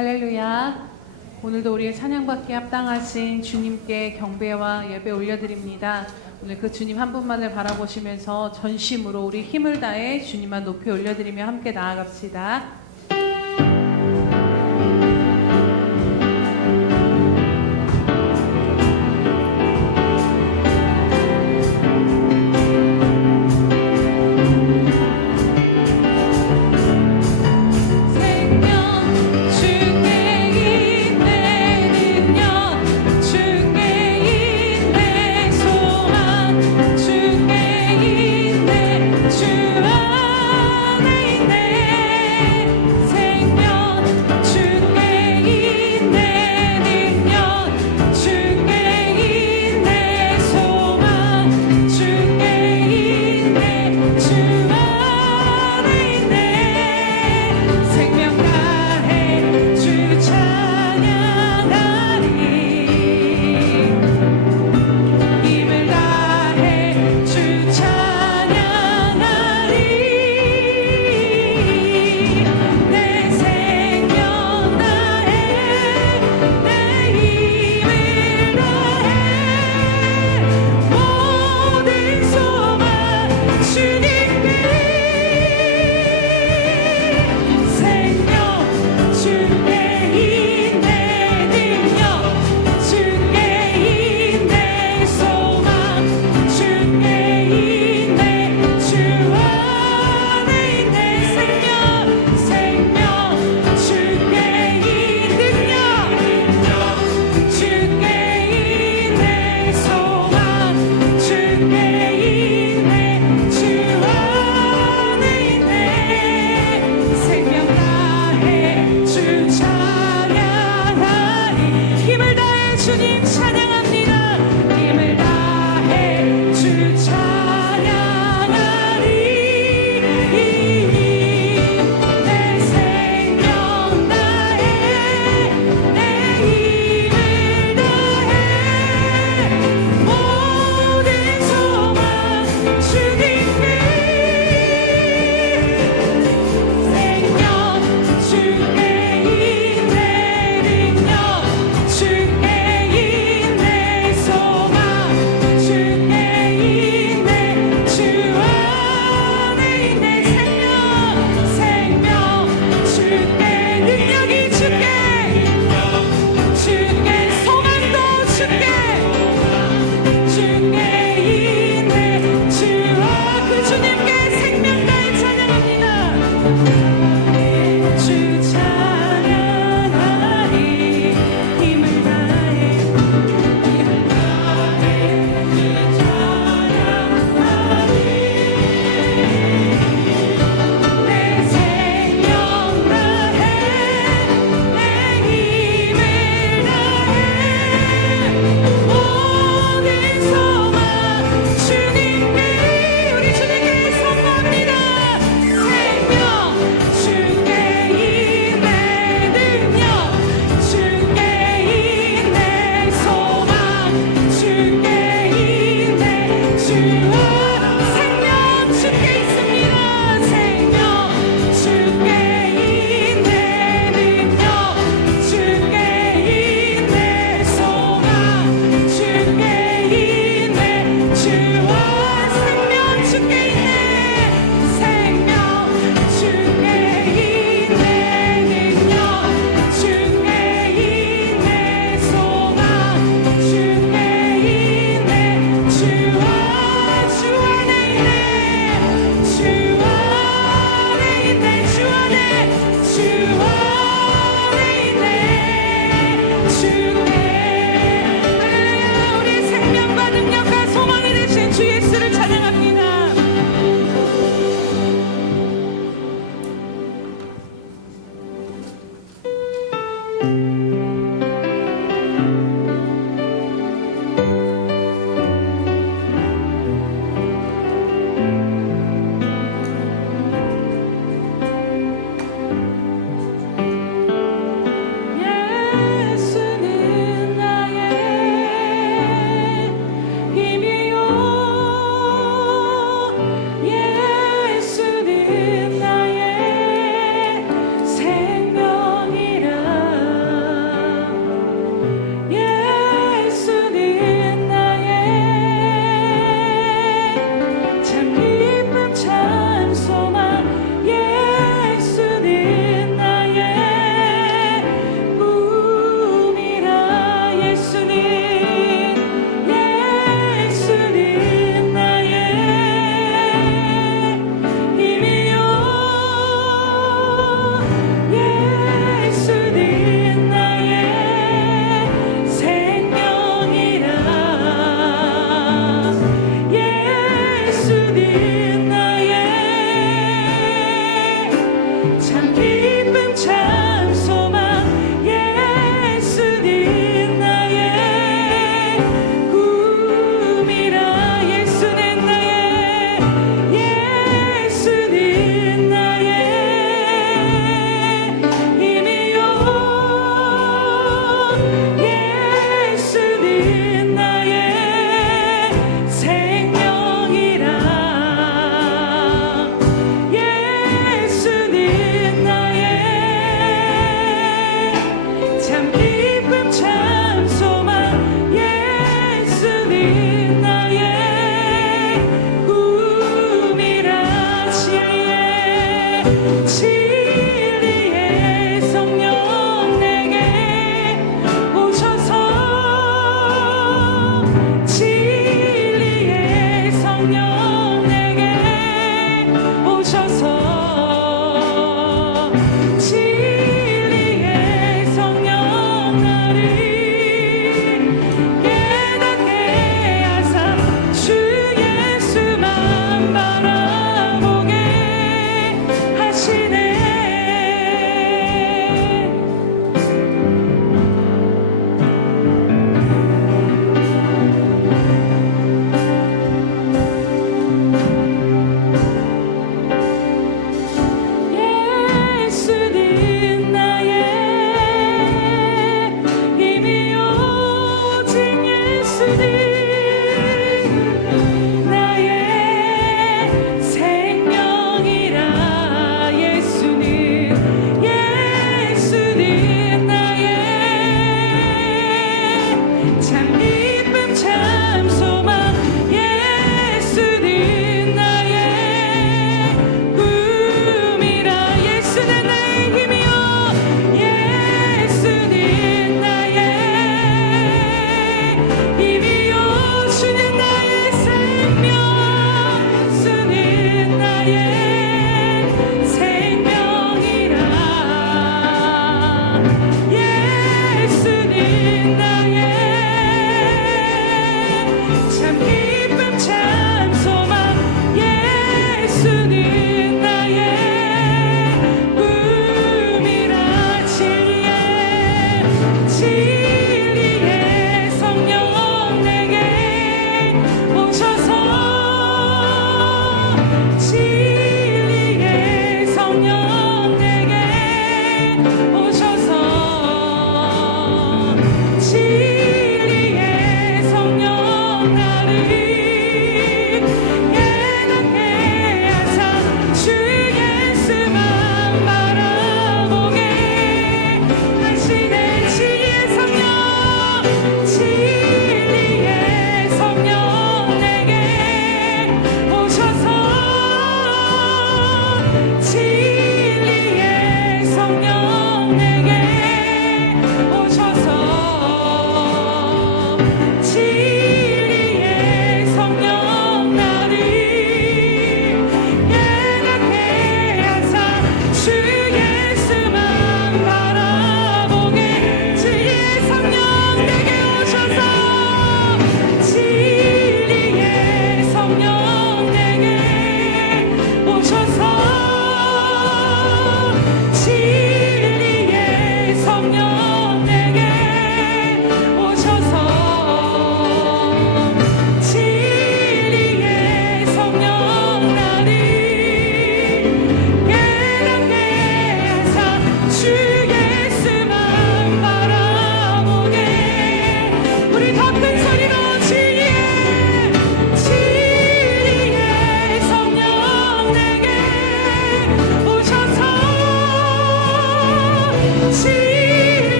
할렐루야. 오늘도 우리의 찬양받기에 합당하신 주님께 경배와 예배 올려드립니다. 오늘 그 주님 한 분만을 바라보시면서 전심으로 우리 힘을 다해 주님만 높이 올려드리며 함께 나아갑시다. 주 안에 있네. 진리의 성령 내게 오셔서 진리의 성령 내게 오셔서 진리의 성령 나를 깨닫게 하사 주 예수만 바라보게 하시네.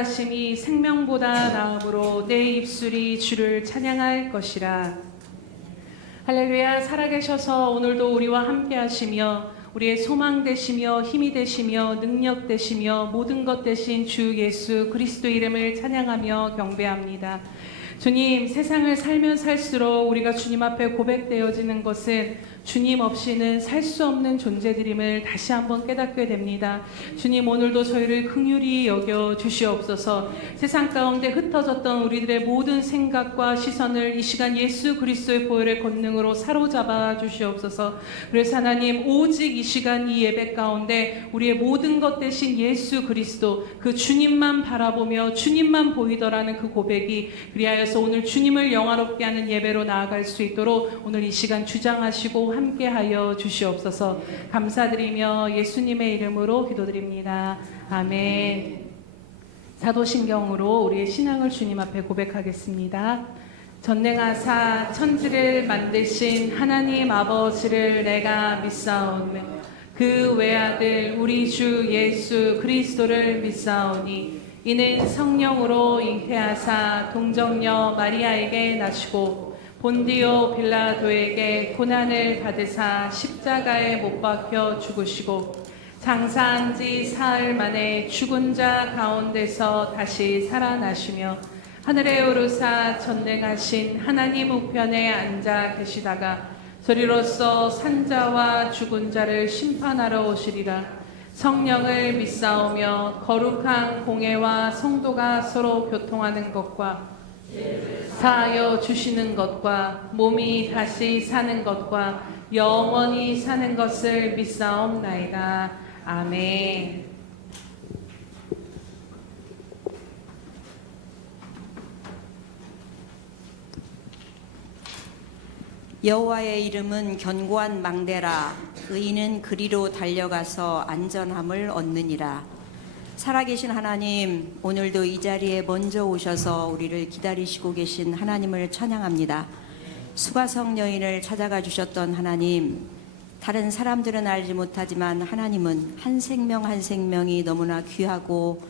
하심이 생명보다 나음으로 내 입술이 주를 찬양할 것이라. 할렐루야. 살아계셔서 오늘도 우리와 함께 하시며 우리의 소망 되시며 힘이 되시며 능력 되시며 모든 것 되신 주 예수 그리스도 이름을 찬양하며 경배합니다. 주님, 세상을 살면 살수록 우리가 주님 앞에 고백되어지는 것은 주님 없이는 살 수 없는 존재들임을 다시 한번 깨닫게 됩니다. 주님, 오늘도 저희를 긍휼히 여겨 주시옵소서. 세상 가운데 흩어졌던 우리들의 모든 생각과 시선을 이 시간 예수 그리스도의 보혈의 권능으로 사로잡아 주시옵소서. 그래서 하나님, 오직 이 시간 이 예배 가운데 우리의 모든 것 대신 예수 그리스도 그 주님만 바라보며 주님만 보이더라는 그 고백이 그리하여서 오늘 주님을 영화롭게 하는 예배로 나아갈 수 있도록 오늘 이 시간 주장하시고 함께하여 주시옵소서. 감사드리며 예수님의 이름으로 기도드립니다. 아멘. 사도신경으로 우리의 신앙을 주님 앞에 고백하겠습니다. 전능하사 천지를 만드신 하나님 아버지를 내가 믿사오며 그 외아들 우리 주 예수 그리스도를 믿사오니 이는 성령으로 잉태하사 동정녀 마리아에게 나시고 본디오 빌라도에게 고난을 받으사 십자가에 못 박혀 죽으시고 장사한 지 사흘 만에 죽은 자 가운데서 다시 살아나시며 하늘에 오르사 전능하신 하나님 우편에 앉아 계시다가 저리로서 산자와 죽은 자를 심판하러 오시리라. 성령을 믿사오며 거룩한 공회와 성도가 서로 교통하는 것과 사하여 주시는 것과 몸이 다시 사는 것과 영원히 사는 것을 믿사옵나이다. 아멘. 여호와의 이름은 견고한 망대라. 의인은 그리로 달려가서 안전함을 얻느니라. 살아계신 하나님, 오늘도 이 자리에 먼저 오셔서 우리를 기다리시고 계신 하나님을 찬양합니다. 수가성 여인을 찾아가 주셨던 하나님, 다른 사람들은 알지 못하지만 하나님은 한 생명 한 생명이 너무나 귀하고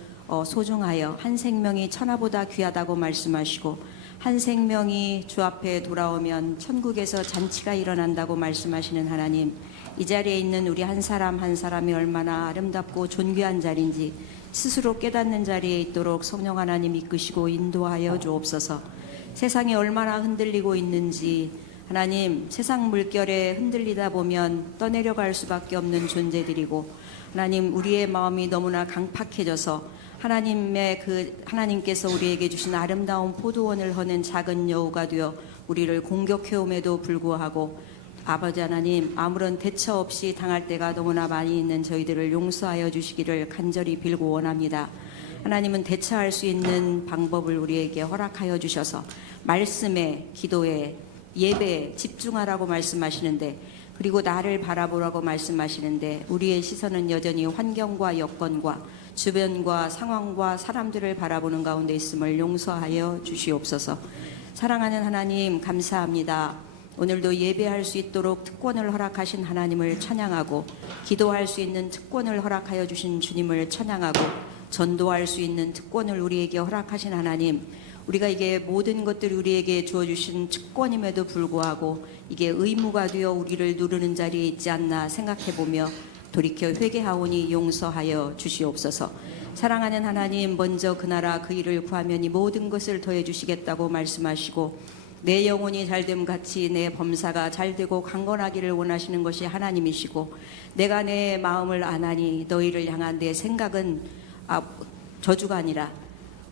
소중하여 한 생명이 천하보다 귀하다고 말씀하시고 한 생명이 주 앞에 돌아오면 천국에서 잔치가 일어난다고 말씀하시는 하나님, 이 자리에 있는 우리 한 사람 한 사람이 얼마나 아름답고 존귀한 자리인지 스스로 깨닫는 자리에 있도록 성령 하나님 이끄시고 인도하여 주옵소서. 세상이 얼마나 흔들리고 있는지 하나님, 세상 물결에 흔들리다 보면 떠내려갈 수밖에 없는 존재들이고 하나님, 우리의 마음이 너무나 강팍해져서 하나님께서 우리에게 주신 아름다운 포도원을 허는 작은 여우가 되어 우리를 공격해옴에도 불구하고 아버지 하나님, 아무런 대처 없이 당할 때가 너무나 많이 있는 저희들을 용서하여 주시기를 간절히 빌고 원합니다. 하나님은 대처할 수 있는 방법을 우리에게 허락하여 주셔서 말씀에, 기도에, 예배에 집중하라고 말씀하시는데, 그리고 나를 바라보라고 말씀하시는데 우리의 시선은 여전히 환경과 여건과 주변과 상황과 사람들을 바라보는 가운데 있음을 용서하여 주시옵소서. 사랑하는 하나님, 감사합니다. 오늘도 예배할 수 있도록 특권을 허락하신 하나님을 찬양하고, 기도할 수 있는 특권을 허락하여 주신 주님을 찬양하고, 전도할 수 있는 특권을 우리에게 허락하신 하나님, 우리가 이게 모든 것들이 우리에게 주어주신 특권임에도 불구하고 이게 의무가 되어 우리를 누르는 자리에 있지 않나 생각해보며 돌이켜 회개하오니 용서하여 주시옵소서. 사랑하는 하나님, 먼저 그 나라 그 일을 구하면 이 모든 것을 더해 주시겠다고 말씀하시고, 내 영혼이 잘됨 같이 내 범사가 잘되고 강건하기를 원하시는 것이 하나님이시고, 내가 내 마음을 아나니 너희를 향한 내 생각은 저주가 아니라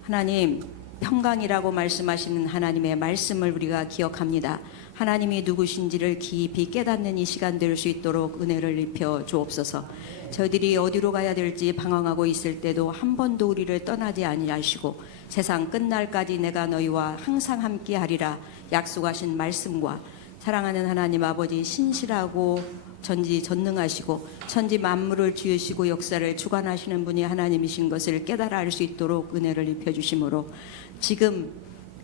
하나님 평강이라고 말씀하시는 하나님의 말씀을 우리가 기억합니다. 하나님이 누구신지를 깊이 깨닫는 이 시간 될 수 있도록 은혜를 입혀 주옵소서. 저희들이 어디로 가야 될지 방황하고 있을 때도 한 번도 우리를 떠나지 아니하시고 세상 끝날까지 내가 너희와 항상 함께 하리라 약속하신 말씀과, 사랑하는 하나님 아버지, 신실하고 전지전능하시고 천지 만물을 지으시고 역사를 주관하시는 분이 하나님이신 것을 깨달아 알 수 있도록 은혜를 입혀 주심으로, 지금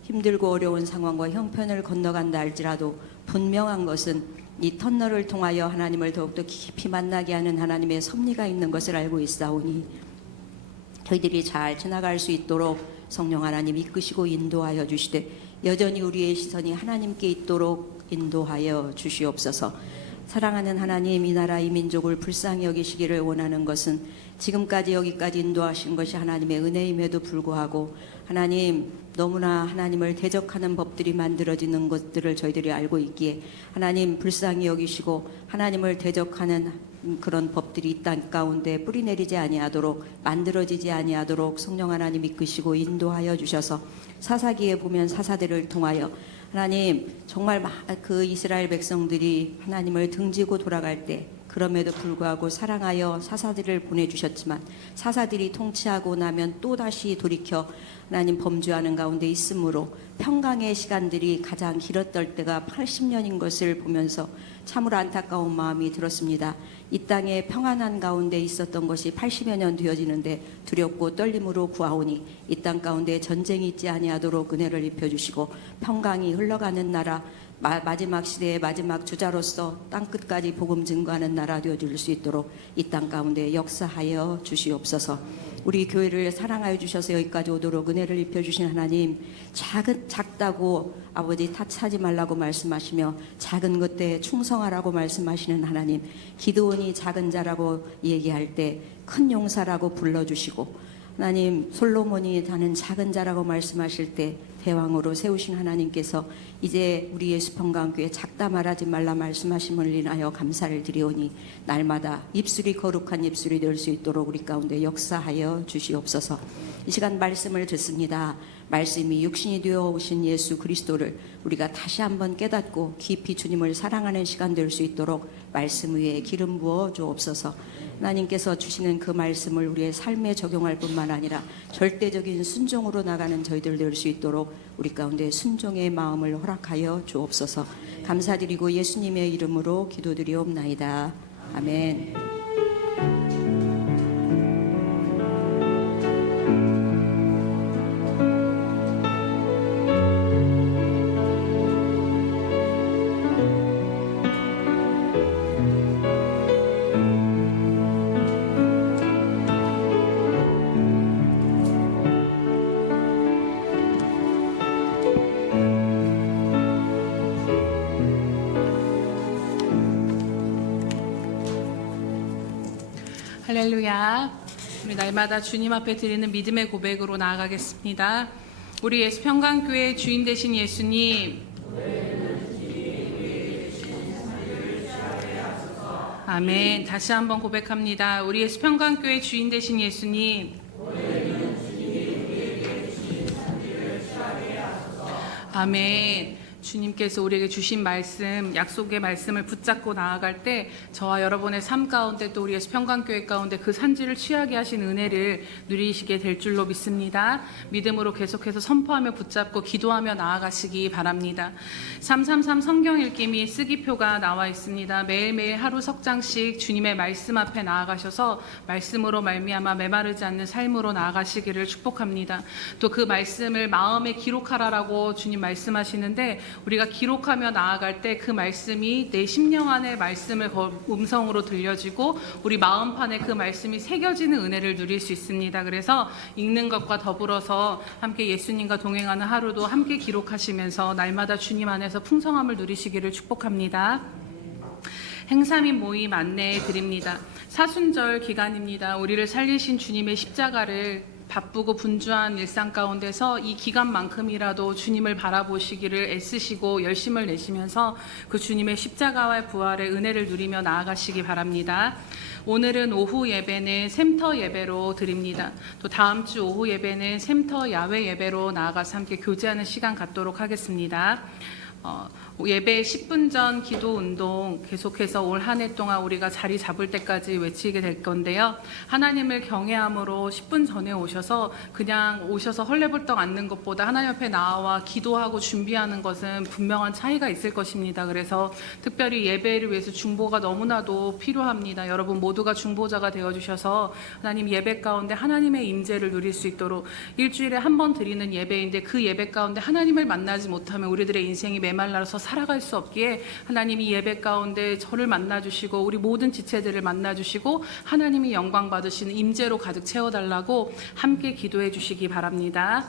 힘들고 어려운 상황과 형편을 건너간다 할지라도 분명한 것은 이 터널을 통하여 하나님을 더욱더 깊이 만나게 하는 하나님의 섭리가 있는 것을 알고 있사오니, 저희들이 잘 지나갈 수 있도록 성령 하나님 이끄시고 인도하여 주시되 여전히 우리의 시선이 하나님께 있도록 인도하여 주시옵소서. 사랑하는 하나님, 이 나라 이 민족을 불쌍히 여기시기를 원하는 것은 지금까지 여기까지 인도하신 것이 하나님의 은혜임에도 불구하고 하나님, 너무나 하나님을 대적하는 법들이 만들어지는 것들을 저희들이 알고 있기에 하나님 불쌍히 여기시고 하나님을 대적하는 그런 법들이 이 땅 가운데 뿌리내리지 아니하도록 만들어지지 아니하도록 성령 하나님 이끄시고 인도하여 주셔서 사사기에 보면 사사들을 통하여 하나님 정말 그 이스라엘 백성들이 하나님을 등지고 돌아갈 때 그럼에도 불구하고 사랑하여 사사들을 보내주셨지만 사사들이 통치하고 나면 또다시 돌이켜 하나님 범죄하는 가운데 있으므로 평강의 시간들이 가장 길었던 때가 80년인 것을 보면서 참으로 안타까운 마음이 들었습니다. 이 땅에 평안한 가운데 있었던 것이 80여 년 되어지는데 두렵고 떨림으로 구하오니 이 땅 가운데 전쟁이 있지 아니하도록 은혜를 입혀주시고 평강이 흘러가는 나라, 마지막 시대의 마지막 주자로서 땅끝까지 복음 증거하는 나라 되어줄 수 있도록 이 땅 가운데 역사하여 주시옵소서. 우리 교회를 사랑하여 주셔서 여기까지 오도록 은혜를 입혀주신 하나님, 작다고 아버지 탓하지 말라고 말씀하시며 작은 것에 충성하라고 말씀하시는 하나님, 기드온이 작은 자라고 얘기할 때 큰 용사라고 불러주시고 하나님, 솔로몬이 나는 작은 자라고 말씀하실 때 대왕으로 세우신 하나님께서 이제 우리 예수평강교회 작다 말하지 말라 말씀하심을 인하여 감사를 드리오니 날마다 입술이 거룩한 입술이 될 수 있도록 우리 가운데 역사하여 주시옵소서. 이 시간 말씀을 듣습니다. 말씀이 육신이 되어 오신 예수 그리스도를 우리가 다시 한번 깨닫고 깊이 주님을 사랑하는 시간 될 수 있도록 말씀 위에 기름 부어 주옵소서. 하나님께서 주시는 그 말씀을 우리의 삶에 적용할 뿐만 아니라 절대적인 순종으로 나가는 저희들 될 수 있도록 우리 가운데 순종의 마음을 허락하여 주옵소서. 감사드리고 예수님의 이름으로 기도드리옵나이다. 아멘. 할렐루야. 우리 날마다 주님 앞에 드리는 믿음의 고백으로 나아가겠습니다. 우리 예수평강교회 주인 되신 예수님, 아멘. 다시 한번 고백합니다. 우리 예수평강교회 주인 되신 예수님, 아멘. 주님께서 우리에게 주신 말씀, 약속의 말씀을 붙잡고 나아갈 때 저와 여러분의 삶 가운데 또 우리 예수평강교회 가운데 그 산지를 취하게 하신 은혜를 누리시게 될 줄로 믿습니다. 믿음으로 계속해서 선포하며 붙잡고 기도하며 나아가시기 바랍니다. 333 성경 읽기 쓰기표가 나와 있습니다. 매일매일 하루 석 장씩 주님의 말씀 앞에 나아가셔서 말씀으로 말미암아 메마르지 않는 삶으로 나아가시기를 축복합니다. 또 그 말씀을 마음에 기록하라라고 주님 말씀하시는데 우리가 기록하며 나아갈 때 그 말씀이 내 심령 안에 말씀을 음성으로 들려지고 우리 마음판에 그 말씀이 새겨지는 은혜를 누릴 수 있습니다. 그래서 읽는 것과 더불어서 함께 예수님과 동행하는 하루도 함께 기록하시면서 날마다 주님 안에서 풍성함을 누리시기를 축복합니다. 행사민 모임 안내해 드립니다. 사순절 기간입니다. 우리를 살리신 주님의 십자가를 바쁘고 분주한 일상 가운데서 이 기간만큼이라도 주님을 바라보시기를 애쓰시고 열심을 내시면서 그 주님의 십자가와 부활의 은혜를 누리며 나아가시기 바랍니다. 오늘은 오후 예배는 샘터 예배로 드립니다. 또 다음 주 오후 예배는 샘터 야외 예배로 나아가서 함께 교제하는 시간 갖도록 하겠습니다. 예배 10분 전 기도 운동 계속해서 올 한 해 동안 우리가 자리 잡을 때까지 외치게 될 건데요. 하나님을 경외함으로 10분 전에 오셔서 그냥 오셔서 헐레벌떡 앉는 것보다 하나님 앞에 나와 기도하고 준비하는 것은 분명한 차이가 있을 것입니다. 그래서 특별히 예배를 위해서 중보가 너무나도 필요합니다. 여러분 모두가 중보자가 되어주셔서 하나님 예배 가운데 하나님의 임재를 누릴 수 있도록 일주일에 한 번 드리는 예배인데 그 예배 가운데 하나님을 만나지 못하면 우리들의 인생이 메말라서 살아갈 수 없기에 하나님이 예배 가운데 저를 만나주시고 우리 모든 지체들을 만나주시고 하나님이 영광 받으시는 임재로 가득 채워달라고 함께 기도해 주시기 바랍니다.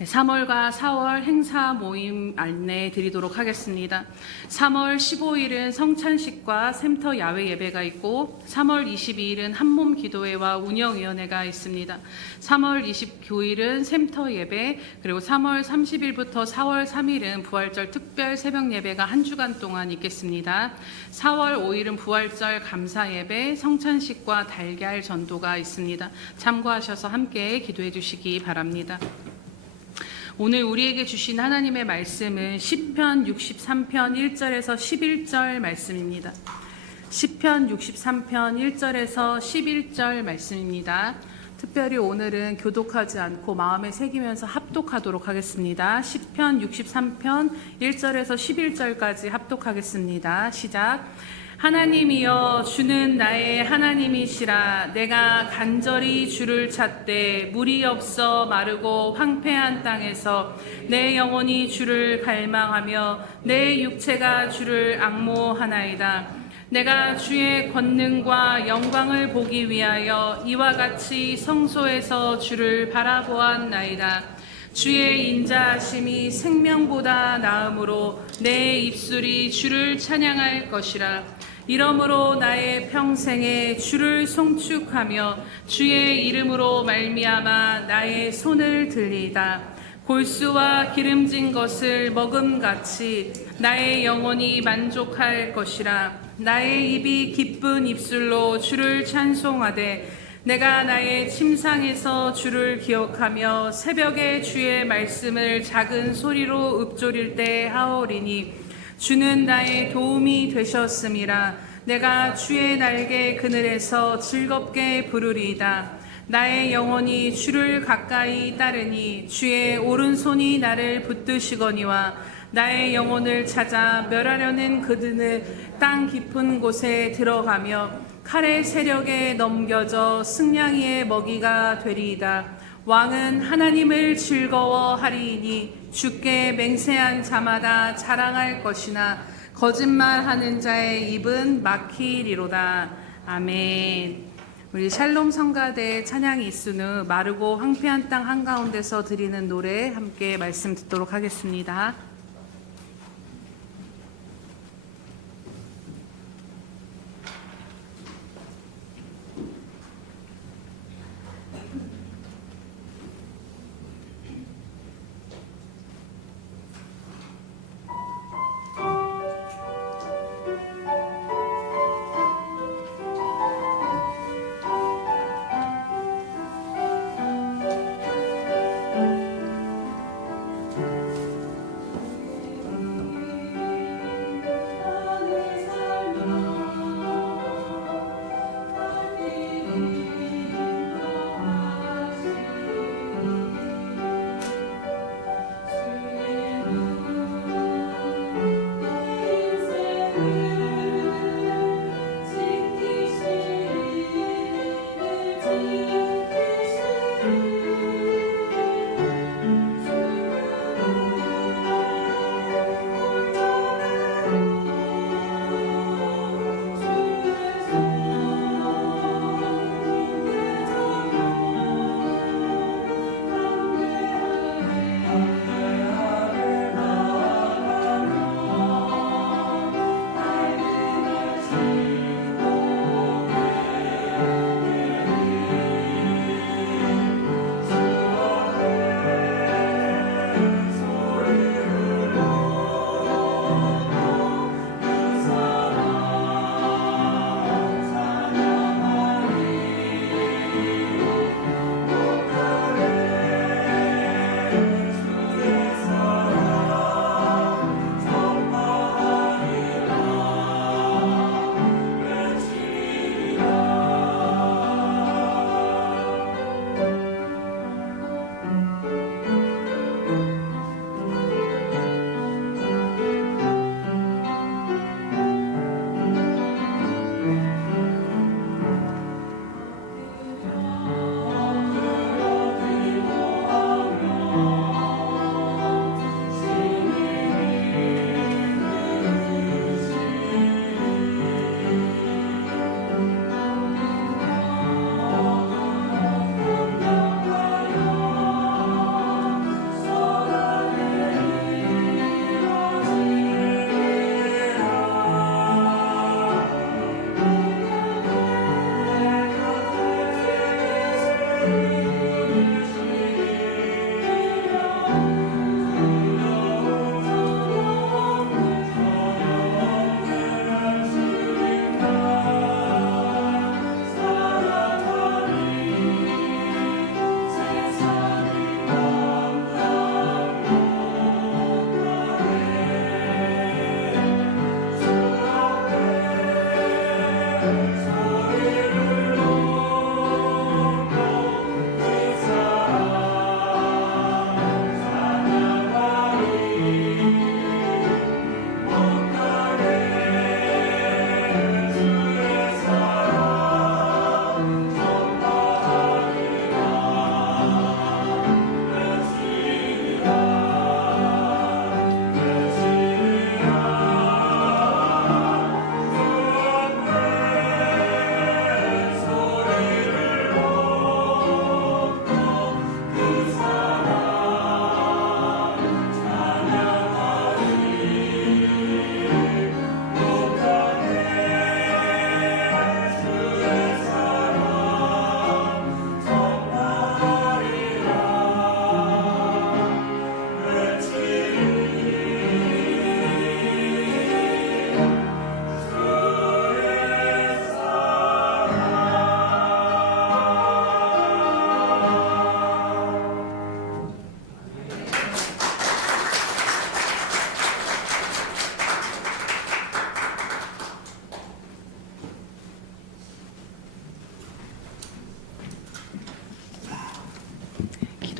3월과 4월 행사 모임 안내해 드리도록 하겠습니다. 3월 15일은 성찬식과 샘터 야외 예배가 있고 3월 22일은 한몸 기도회와 운영위원회가 있습니다. 3월 29일은 샘터 예배, 그리고 3월 30일부터 4월 3일은 부활절 특별 새벽 예배가 한 주간 동안 있겠습니다. 4월 5일은 부활절 감사 예배, 성찬식과 달걀 전도가 있습니다. 참고하셔서 함께 기도해 주시기 바랍니다. 오늘 우리에게 주신 하나님의 말씀은 시편 63편 1절에서 11절 말씀입니다. 시편 63편 1절에서 11절 말씀입니다. 특별히 오늘은 교독하지 않고 마음에 새기면서 합독하도록 하겠습니다. 시편 63편 1절에서 11절까지 합독하겠습니다. 시작. 하나님이여 주는 나의 하나님이시라. 내가 간절히 주를 찾되 물이 없어 마르고 황폐한 땅에서 내 영혼이 주를 갈망하며 내 육체가 주를 앙모하나이다. 내가 주의 권능과 영광을 보기 위하여 이와 같이 성소에서 주를 바라보았나이다. 주의 인자하심이 생명보다 나음으로 내 입술이 주를 찬양할 것이라. 이러므로 나의 평생에 주를 송축하며 주의 이름으로 말미암아 나의 손을 들리다. 골수와 기름진 것을 먹음같이 나의 영혼이 만족할 것이라. 나의 입이 기쁜 입술로 주를 찬송하되 내가 나의 침상에서 주를 기억하며 새벽에 주의 말씀을 작은 소리로 읊조릴 때 하오리니 주는 나의 도움이 되셨음이라. 내가 주의 날개 그늘에서 즐겁게 부르리이다. 나의 영혼이 주를 가까이 따르니 주의 오른손이 나를 붙드시거니와 나의 영혼을 찾아 멸하려는 그들은 땅 깊은 곳에 들어가며 칼의 세력에 넘겨져 승냥이의 먹이가 되리이다. 왕은 하나님을 즐거워하리이니 주께 맹세한 자마다 자랑할 것이나 거짓말하는 자의 입은 막히리로다. 아멘. 우리 샬롬 성가대 찬양이 있으는 마르고 황폐한 땅 한가운데서 드리는 노래 함께 말씀 듣도록 하겠습니다.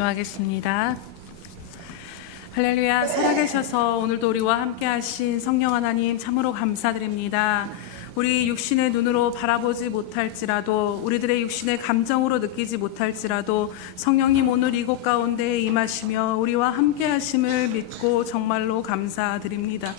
기도하겠습니다. 할렐루야. 살아계셔서 오늘도 우리와 함께 하신 성령 하나님 참으로 감사드립니다. 우리 육신의 눈으로 바라보지 못할지라도, 우리들의 육신의 감정으로 느끼지 못할지라도 성령님 오늘 이곳 가운데 임하시며 우리와 함께 하심을 믿고 정말로 감사드립니다.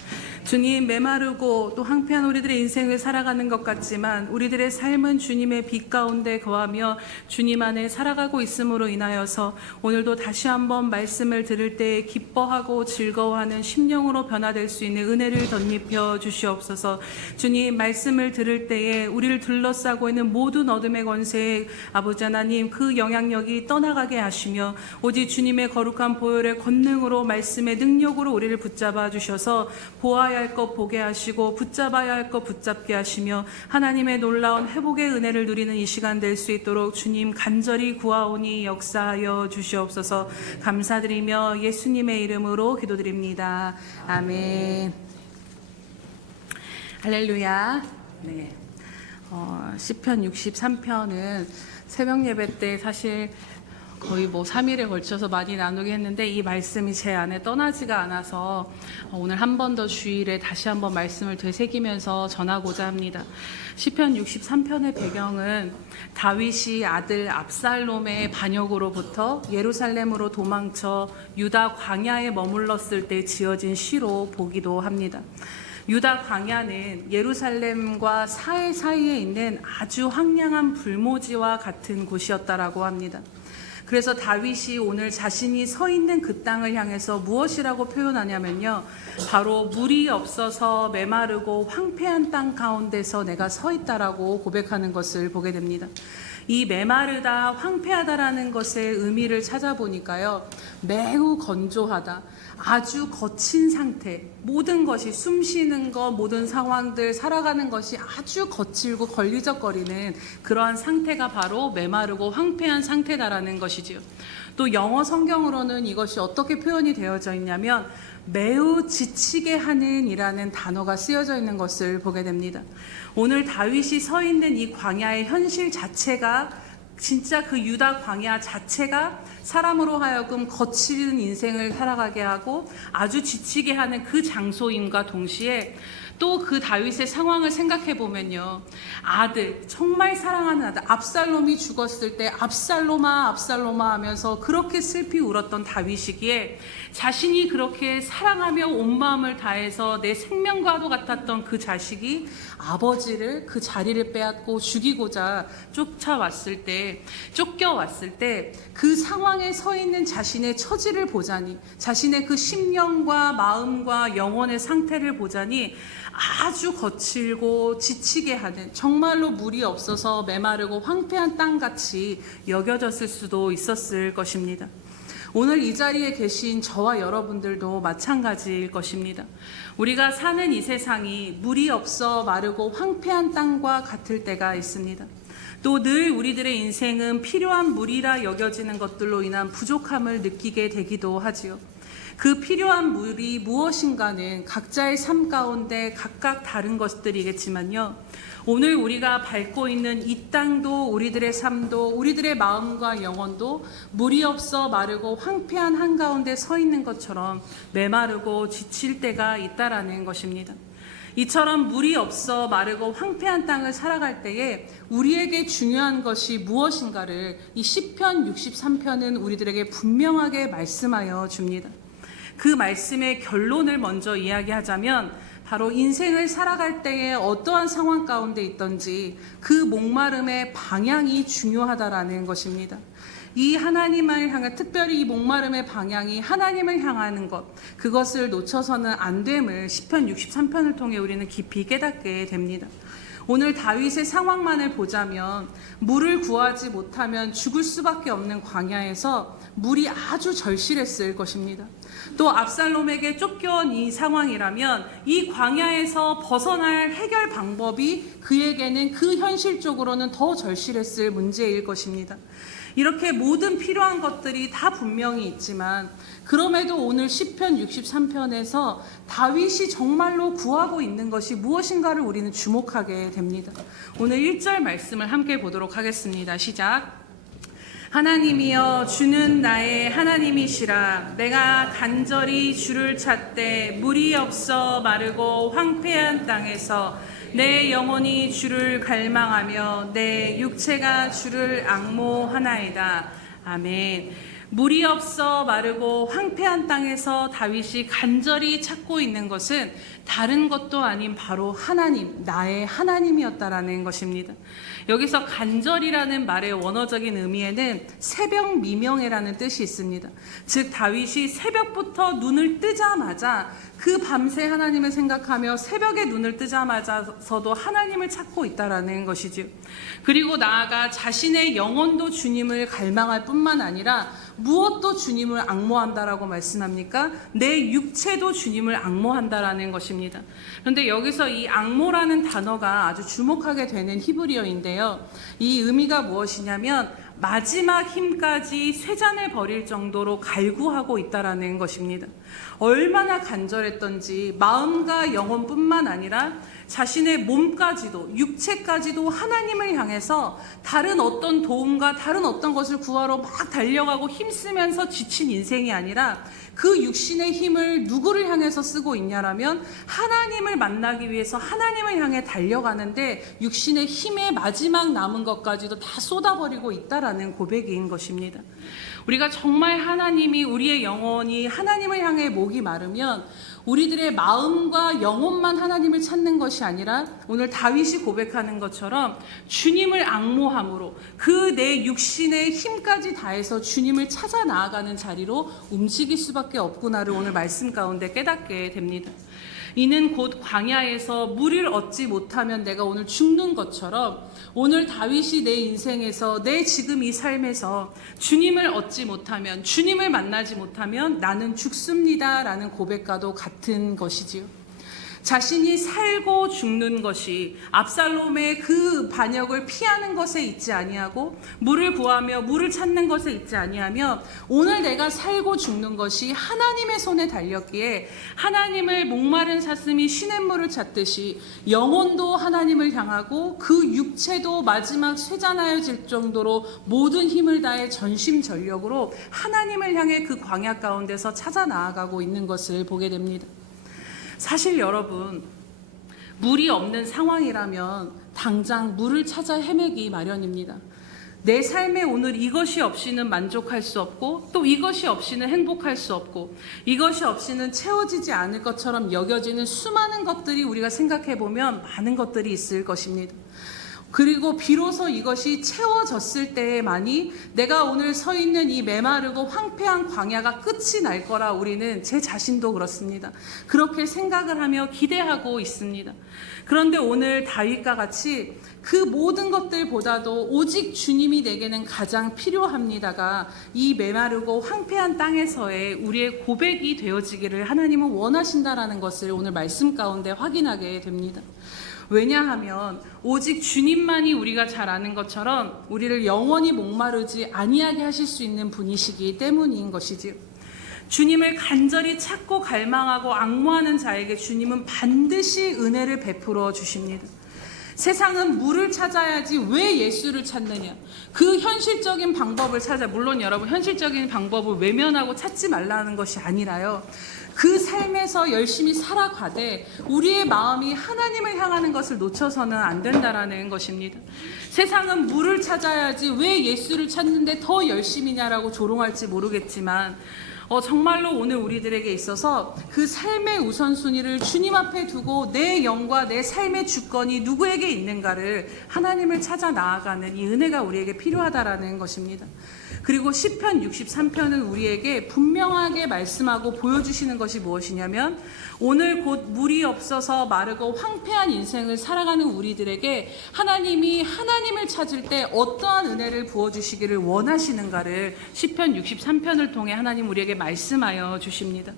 주님, 메마르고 또 황폐한 우리들의 인생을 살아가는 것 같지만 우리들의 삶은 주님의 빛 가운데 거하며 주님 안에 살아가고 있음으로 인하여서 오늘도 다시 한번 말씀을 들을 때 기뻐하고 즐거워하는 심령으로 변화될 수 있는 은혜를 덧입혀 주시옵소서. 주님, 말씀을 들을 때에 우리를 둘러싸고 있는 모든 어둠의 권세에 아버지 하나님 그 영향력이 떠나가게 하시며 오직 주님의 거룩한 보혈의 권능으로 말씀의 능력으로 우리를 붙잡아 주셔서 보아야 할 것 보게 하시고 붙잡아야 할 것 붙잡게 하시며 하나님의 놀라운 회복의 은혜를 누리는 이 시간 될 수 있도록 주님 간절히 구하오니 역사하여 주시옵소서. 감사드리며 예수님의 이름으로 기도드립니다. 아멘. 할렐루야. 네. 시편 63편은 새벽 예배 때 사실 거의 3일에 걸쳐서 많이 나누게 했는데 이 말씀이 제 안에 떠나지가 않아서 오늘 한 번 더 주일에 다시 한번 말씀을 되새기면서 전하고자 합니다. 시편 63편의 배경은 다윗이 아들 압살롬의 반역으로부터 예루살렘으로 도망쳐 유다 광야에 머물렀을 때 지어진 시로 보기도 합니다. 유다 광야는 예루살렘과 사이에 있는 아주 황량한 불모지와 같은 곳이었다라고 합니다. 그래서 다윗이 오늘 자신이 서 있는 그 땅을 향해서 무엇이라고 표현하냐면요, 바로 물이 없어서 메마르고 황폐한 땅 가운데서 내가 서 있다라고 고백하는 것을 보게 됩니다. 이 메마르다, 황폐하다라는 것의 의미를 찾아보니까요, 매우 건조하다, 아주 거친 상태, 모든 것이 숨 쉬는 것, 모든 상황들, 살아가는 것이 아주 거칠고 걸리적거리는 그러한 상태가 바로 메마르고 황폐한 상태다라는 것이지요. 또 영어 성경으로는 이것이 어떻게 표현이 되어져 있냐면 매우 지치게 하는 이라는 단어가 쓰여져 있는 것을 보게 됩니다. 오늘 다윗이 서 있는 이 광야의 현실 자체가 진짜 그 유다 광야 자체가 사람으로 하여금 거칠은 인생을 살아가게 하고 아주 지치게 하는 그 장소임과 동시에 또 그 다윗의 상황을 생각해 보면요, 아들, 정말 사랑하는 아들 압살롬이 죽었을 때 압살롬아 압살롬아 하면서 그렇게 슬피 울었던 다윗이기에 자신이 그렇게 사랑하며 온 마음을 다해서 내 생명과도 같았던 그 자식이 아버지를 그 자리를 빼앗고 죽이고자 쫓겨왔을 때 그 상황에 서 있는 자신의 처지를 보자니, 자신의 그 심령과 마음과 영혼의 상태를 보자니 아주 거칠고 지치게 하는, 정말로 물이 없어서 메마르고 황폐한 땅같이 여겨졌을 수도 있었을 것입니다. 오늘 이 자리에 계신 저와 여러분들도 마찬가지일 것입니다. 우리가 사는 이 세상이 물이 없어 마르고 황폐한 땅과 같을 때가 있습니다. 또 늘 우리들의 인생은 필요한 물이라 여겨지는 것들로 인한 부족함을 느끼게 되기도 하지요. 그 필요한 물이 무엇인가는 각자의 삶 가운데 각각 다른 것들이겠지만요, 오늘 우리가 밟고 있는 이 땅도 우리들의 삶도 우리들의 마음과 영혼도 물이 없어 마르고 황폐한 한가운데 서 있는 것처럼 메마르고 지칠 때가 있다라는 것입니다. 이처럼 물이 없어 마르고 황폐한 땅을 살아갈 때에 우리에게 중요한 것이 무엇인가를 이 시편 63편은 우리들에게 분명하게 말씀하여 줍니다. 그 말씀의 결론을 먼저 이야기하자면 바로 인생을 살아갈 때에 어떠한 상황 가운데 있든지 그 목마름의 방향이 중요하다라는 것입니다. 이 하나님을 향한, 특별히 이 목마름의 방향이 하나님을 향하는 것, 그것을 놓쳐서는 안 됨을 시편 63편을 통해 우리는 깊이 깨닫게 됩니다. 오늘 다윗의 상황만을 보자면 물을 구하지 못하면 죽을 수밖에 없는 광야에서 물이 아주 절실했을 것입니다. 또 압살롬에게 쫓겨온 이 상황이라면 이 광야에서 벗어날 해결 방법이 그에게는 그 현실적으로는 더 절실했을 문제일 것입니다. 이렇게 모든 필요한 것들이 다 분명히 있지만 그럼에도 오늘 시편 63편에서 다윗이 정말로 구하고 있는 것이 무엇인가를 우리는 주목하게 됩니다. 오늘 1절 말씀을 함께 보도록 하겠습니다. 시작. 하나님이여 주는 나의 하나님이시라. 내가 간절히 주를 찾되 물이 없어 마르고 황폐한 땅에서 내 영혼이 주를 갈망하며 내 육체가 주를 앙모하나이다. 아멘. 물이 없어 마르고 황폐한 땅에서 다윗이 간절히 찾고 있는 것은 다른 것도 아닌 바로 하나님, 나의 하나님이었다라는 것입니다. 여기서 간절이라는 말의 원어적인 의미에는 새벽 미명에라는 뜻이 있습니다. 즉 다윗이 새벽부터 눈을 뜨자마자 그 밤새 하나님을 생각하며 새벽에 눈을 뜨자마자서도 하나님을 찾고 있다라는 것이지요. 그리고 나아가 자신의 영혼도 주님을 갈망할 뿐만 아니라 무엇도 주님을 앙모한다라고 말씀합니까? 내 육체도 주님을 앙모한다라는 것입니다. 그런데 여기서 이 앙모라는 단어가 아주 주목하게 되는 히브리어인데요. 이 의미가 무엇이냐면 마지막 힘까지 쇠잔을 버릴 정도로 갈구하고 있다라는 것입니다. 얼마나 간절했던지 마음과 영혼뿐만 아니라 자신의 몸까지도 육체까지도 하나님을 향해서 다른 어떤 도움과 다른 어떤 것을 구하러 막 달려가고 힘쓰면서 지친 인생이 아니라 그 육신의 힘을 누구를 향해서 쓰고 있냐라면 하나님을 만나기 위해서 하나님을 향해 달려가는데 육신의 힘의 마지막 남은 것까지도 다 쏟아버리고 있다라는 고백인 것입니다. 우리가 정말 하나님이 우리의 영혼이 하나님을 향해 목이 마르면 우리들의 마음과 영혼만 하나님을 찾는 것이 아니라 오늘 다윗이 고백하는 것처럼 주님을 앙모함으로 그 내 육신의 힘까지 다해서 주님을 찾아 나아가는 자리로 움직일 수밖에 없구나를 오늘 말씀 가운데 깨닫게 됩니다. 이는 곧 광야에서 물을 얻지 못하면 내가 오늘 죽는 것처럼 오늘 다윗이 내 인생에서 내 지금 이 삶에서 주님을 얻지 못하면 주님을 만나지 못하면 나는 죽습니다라는 고백과도 같은 것이지요. 자신이 살고 죽는 것이 압살롬의 그 반역을 피하는 것에 있지 아니하고 물을 구하며 물을 찾는 것에 있지 아니하며 오늘 내가 살고 죽는 것이 하나님의 손에 달렸기에 하나님을 목마른 사슴이 시냇물을 찾듯이 영혼도 하나님을 향하고 그 육체도 마지막 쇠잔하여질 정도로 모든 힘을 다해 전심전력으로 하나님을 향해 그 광야 가운데서 찾아 나아가고 있는 것을 보게 됩니다. 사실 여러분, 물이 없는 상황이라면 당장 물을 찾아 헤매기 마련입니다. 내 삶에 오늘 이것이 없이는 만족할 수 없고 또 이것이 없이는 행복할 수 없고 이것이 없이는 채워지지 않을 것처럼 여겨지는 수많은 것들이 우리가 생각해 보면 많은 것들이 있을 것입니다. 그리고 비로소 이것이 채워졌을 때에만이 내가 오늘 서 있는 이 메마르고 황폐한 광야가 끝이 날 거라 우리는 제 자신도 그렇습니다. 그렇게 생각을 하며 기대하고 있습니다. 그런데 오늘 다윗과 같이 그 모든 것들보다도 오직 주님이 내게는 가장 필요합니다가 이 메마르고 황폐한 땅에서의 우리의 고백이 되어지기를 하나님은 원하신다라는 것을 오늘 말씀 가운데 확인하게 됩니다. 왜냐하면 오직 주님만이 우리가 잘 아는 것처럼 우리를 영원히 목마르지 아니하게 하실 수 있는 분이시기 때문인 것이지요. 주님을 간절히 찾고 갈망하고 앙모하는 자에게 주님은 반드시 은혜를 베풀어 주십니다. 세상은 물을 찾아야지 왜 예수를 찾느냐, 그 현실적인 방법을 찾아, 물론 여러분 현실적인 방법을 외면하고 찾지 말라는 것이 아니라요, 그 삶에서 열심히 살아가되 우리의 마음이 하나님을 향하는 것을 놓쳐서는 안 된다라는 것입니다. 세상은 물을 찾아야지 왜 예수를 찾는데 더 열심히냐라고 조롱할지 모르겠지만 정말로 오늘 우리들에게 있어서 그 삶의 우선순위를 주님 앞에 두고 내 영과 내 삶의 주권이 누구에게 있는가를 하나님을 찾아 나아가는 이 은혜가 우리에게 필요하다라는 것입니다. 그리고 시편 63편은 우리에게 분명하게 말씀하고 보여주시는 것이 무엇이냐면 오늘 곧 물이 없어서 마르고 황폐한 인생을 살아가는 우리들에게 하나님이 하나님을 찾을 때 어떠한 은혜를 부어주시기를 원하시는가를 시편 63편을 통해 하나님 우리에게 말씀하여 주십니다.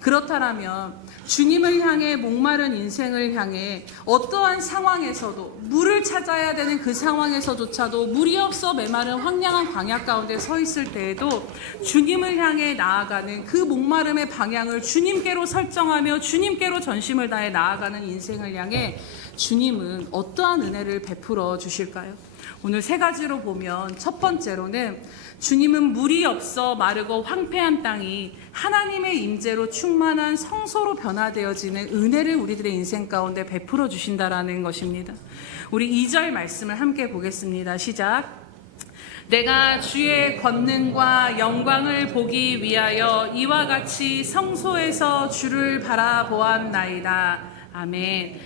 그렇다면 주님을 향해 목마른 인생을 향해 어떠한 상황에서도 물을 찾아야 되는 그 상황에서조차도 물이 없어 메마른 황량한 광야 가운데 서 있을 때에도 주님을 향해 나아가는 그 목마름의 방향을 주님께로 설정하며 주님께로 전심을 다해 나아가는 인생을 향해 주님은 어떠한 은혜를 베풀어 주실까요? 오늘 세 가지로 보면 첫 번째로는 주님은 물이 없어 마르고 황폐한 땅이 하나님의 임재로 충만한 성소로 변화되어지는 은혜를 우리들의 인생 가운데 베풀어 주신다라는 것입니다. 우리 2절 말씀을 함께 보겠습니다. 시작. 내가 주의 권능과 영광을 보기 위하여 이와 같이 성소에서 주를 바라보았나이다. 아멘.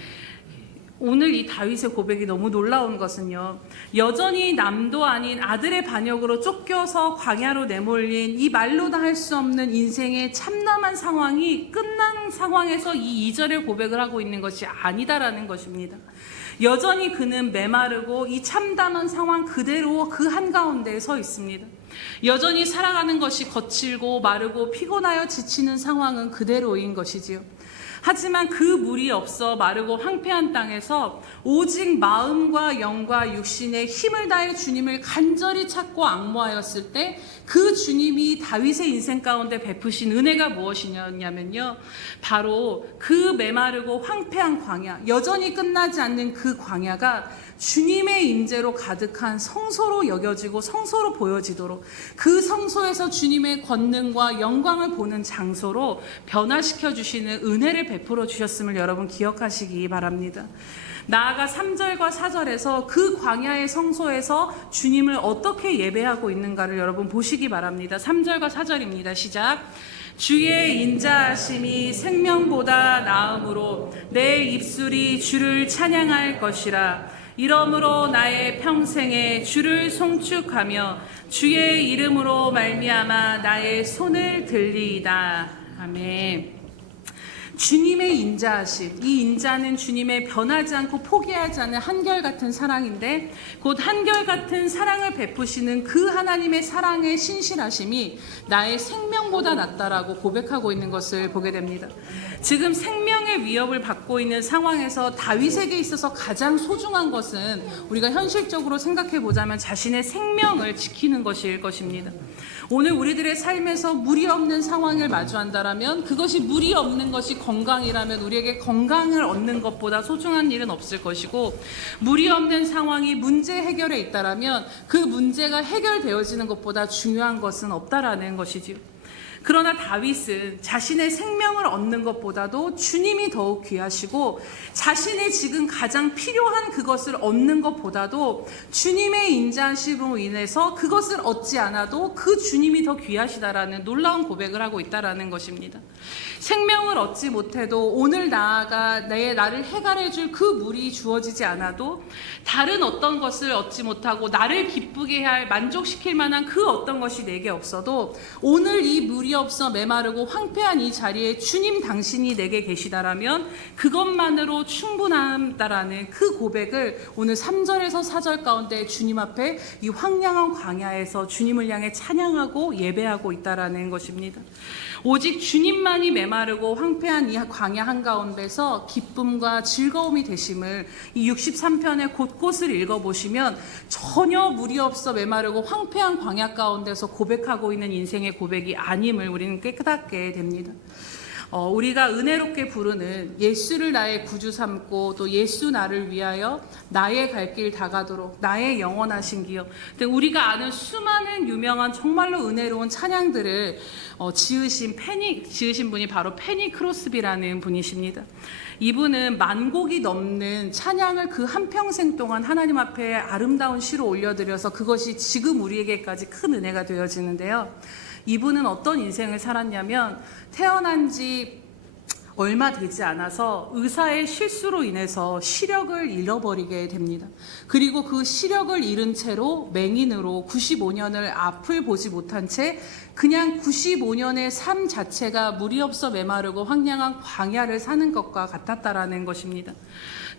오늘 이 다윗의 고백이 너무 놀라운 것은요, 여전히 남도 아닌 아들의 반역으로 쫓겨서 광야로 내몰린 이 말로 다 할 수 없는 인생의 참담한 상황이 끝난 상황에서 이 2절의 고백을 하고 있는 것이 아니다라는 것입니다. 여전히 그는 메마르고 이 참담한 상황 그대로 그 한가운데에 서 있습니다. 여전히 살아가는 것이 거칠고 마르고 피곤하여 지치는 상황은 그대로인 것이지요. 하지만 그 물이 없어 마르고 황폐한 땅에서 오직 마음과 영과 육신의 힘을 다해 주님을 간절히 찾고 앙모하였을 때 그 주님이 다윗의 인생 가운데 베푸신 은혜가 무엇이냐면요, 바로 그 메마르고 황폐한 광야, 여전히 끝나지 않는 그 광야가 주님의 임재로 가득한 성소로 여겨지고 성소로 보여지도록, 그 성소에서 주님의 권능과 영광을 보는 장소로 변화시켜 주시는 은혜를 베풀어 주셨음을 여러분 기억하시기 바랍니다. 나아가 3절과 4절에서 그 광야의 성소에서 주님을 어떻게 예배하고 있는가를 여러분 보시기 바랍니다. 3절과 4절입니다. 시작. 주의 인자하심이 생명보다 나음으로 내 입술이 주를 찬양할 것이라. 이러므로 나의 평생에 주를 송축하며 주의 이름으로 말미암아 나의 손을 들리이다. 아멘. 주님의 인자하심, 이 인자는 주님의 변하지 않고 포기하지 않는 한결같은 사랑인데, 곧 한결같은 사랑을 베푸시는 그 하나님의 사랑의 신실하심이 나의 생명보다 낫다라고 고백하고 있는 것을 보게 됩니다. 지금 생명의 위협을 받고 있는 상황에서 다윗에게 있어서 가장 소중한 것은 우리가 현실적으로 생각해 보자면 자신의 생명을 지키는 것일 것입니다. 오늘 우리들의 삶에서 물이 없는 상황을 마주한다라면, 그것이 물이 없는 것이 건강이라면 우리에게 건강을 얻는 것보다 소중한 일은 없을 것이고, 물이 없는 상황이 문제 해결에 있다라면 그 문제가 해결되어지는 것보다 중요한 것은 없다라는 것이지요. 그러나 다윗은 자신의 생명을 얻는 것보다도 주님이 더욱 귀하시고, 자신의 지금 가장 필요한 그것을 얻는 것보다도 주님의 인자하심으로 인해서 그것을 얻지 않아도 그 주님이 더 귀하시다라는 놀라운 고백을 하고 있다라는 것입니다. 생명을 얻지 못해도 오늘 나아가 나를 해결해 줄 그 물이 주어지지 않아도, 다른 어떤 것을 얻지 못하고 나를 기쁘게 할, 만족시킬 만한 그 어떤 것이 내게 없어도 오늘 이 물이 없어 메마르고 황폐한 이 자리에 주님 당신이 내게 계시다라면 그것만으로 충분하다라는 그 고백을 오늘 3절에서 4절 가운데 주님 앞에 이 황량한 광야에서 주님을 향해 찬양하고 예배하고 있다라는 것입니다. 오직 주님만이 메마르고 황폐한 이 광야 한가운데서 기쁨과 즐거움이 되심을 이 63편의 곳곳을 읽어보시면 전혀 물이 없어 메마르고 황폐한 광야 가운데서 고백하고 있는 인생의 고백이 아님을 우리는 깨닫게 됩니다. 우리가 은혜롭게 부르는 예수를 나의 구주 삼고 또 예수 나를 위하여 나의 갈 길 다가도록 나의 영원하신 기업 등 우리가 아는 수많은 유명한 정말로 은혜로운 찬양들을 지으신 분이 바로 페니 크로스비라는 분이십니다. 이분은 10,000곡이 넘는 찬양을 그 한평생 동안 하나님 앞에 아름다운 시로 올려드려서 그것이 지금 우리에게까지 큰 은혜가 되어지는데요. 이분은 어떤 인생을 살았냐면, 태어난 지 얼마 되지 않아서 의사의 실수로 인해서 시력을 잃어버리게 됩니다. 그리고 그 시력을 잃은 채로 맹인으로 95년을 앞을 보지 못한 채 그냥 95년의 삶 자체가 물이 없어 메마르고 황량한 광야를 사는 것과 같았다라는 것입니다.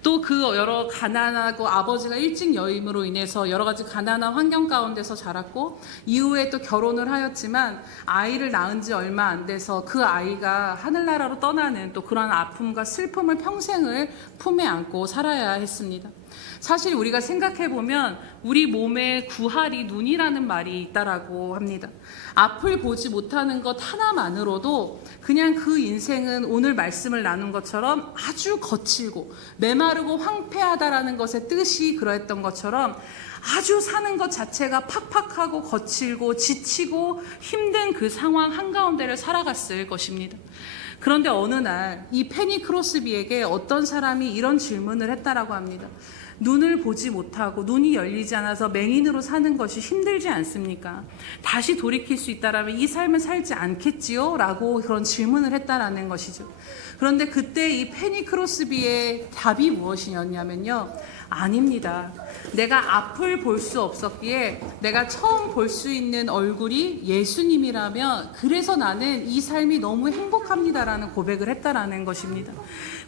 또 그 여러 가난하고 아버지가 일찍 여임으로 인해서 여러 가지 가난한 환경 가운데서 자랐고, 이후에 또 결혼을 하였지만 아이를 낳은 지 얼마 안 돼서 그 아이가 하늘나라로 떠나는 또 그런 아픔과 슬픔을 평생을 품에 안고 살아야 했습니다. 사실 우리가 생각해 보면 우리 몸의 구할이 눈이라는 말이 있다라고 합니다. 앞을 보지 못하는 것 하나만으로도 그냥 그 인생은 오늘 말씀을 나눈 것처럼 아주 거칠고 메마르고 황폐하다라는 것의 뜻이 그러했던 것처럼 아주 사는 것 자체가 팍팍하고 거칠고 지치고 힘든 그 상황 한가운데를 살아갔을 것입니다. 그런데 어느 날 이 페니 크로스비에게 어떤 사람이 이런 질문을 했다라고 합니다. 눈을 보지 못하고 눈이 열리지 않아서 맹인으로 사는 것이 힘들지 않습니까? 다시 돌이킬 수 있다라면 이 삶을 살지 않겠지요? 라고 그런 질문을 했다라는 것이죠. 그런데 그때 이 페니 크로스비의 답이 무엇이었냐면요. 아닙니다. 내가 앞을 볼 수 없었기에 내가 처음 볼 수 있는 얼굴이 예수님이라면 그래서 나는 이 삶이 너무 행복합니다라는 고백을 했다라는 것입니다.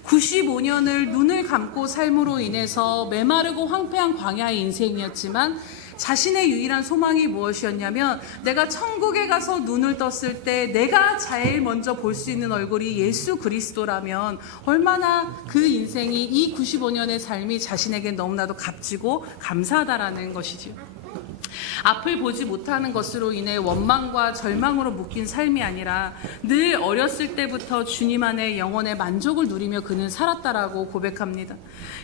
95년을 눈을 감고 삶으로 인해서 메마르고 황폐한 광야의 인생이었지만 자신의 유일한 소망이 무엇이었냐면 내가 천국에 가서 눈을 떴을 때 내가 제일 먼저 볼 수 있는 얼굴이 예수 그리스도라면 얼마나 그 인생이 이 95년의 삶이 자신에게 너무나도 값지고 감사하다라는 것이죠. 앞을 보지 못하는 것으로 인해 원망과 절망으로 묶인 삶이 아니라 늘 어렸을 때부터 주님 안에 영혼의 만족을 누리며 그는 살았다라고 고백합니다.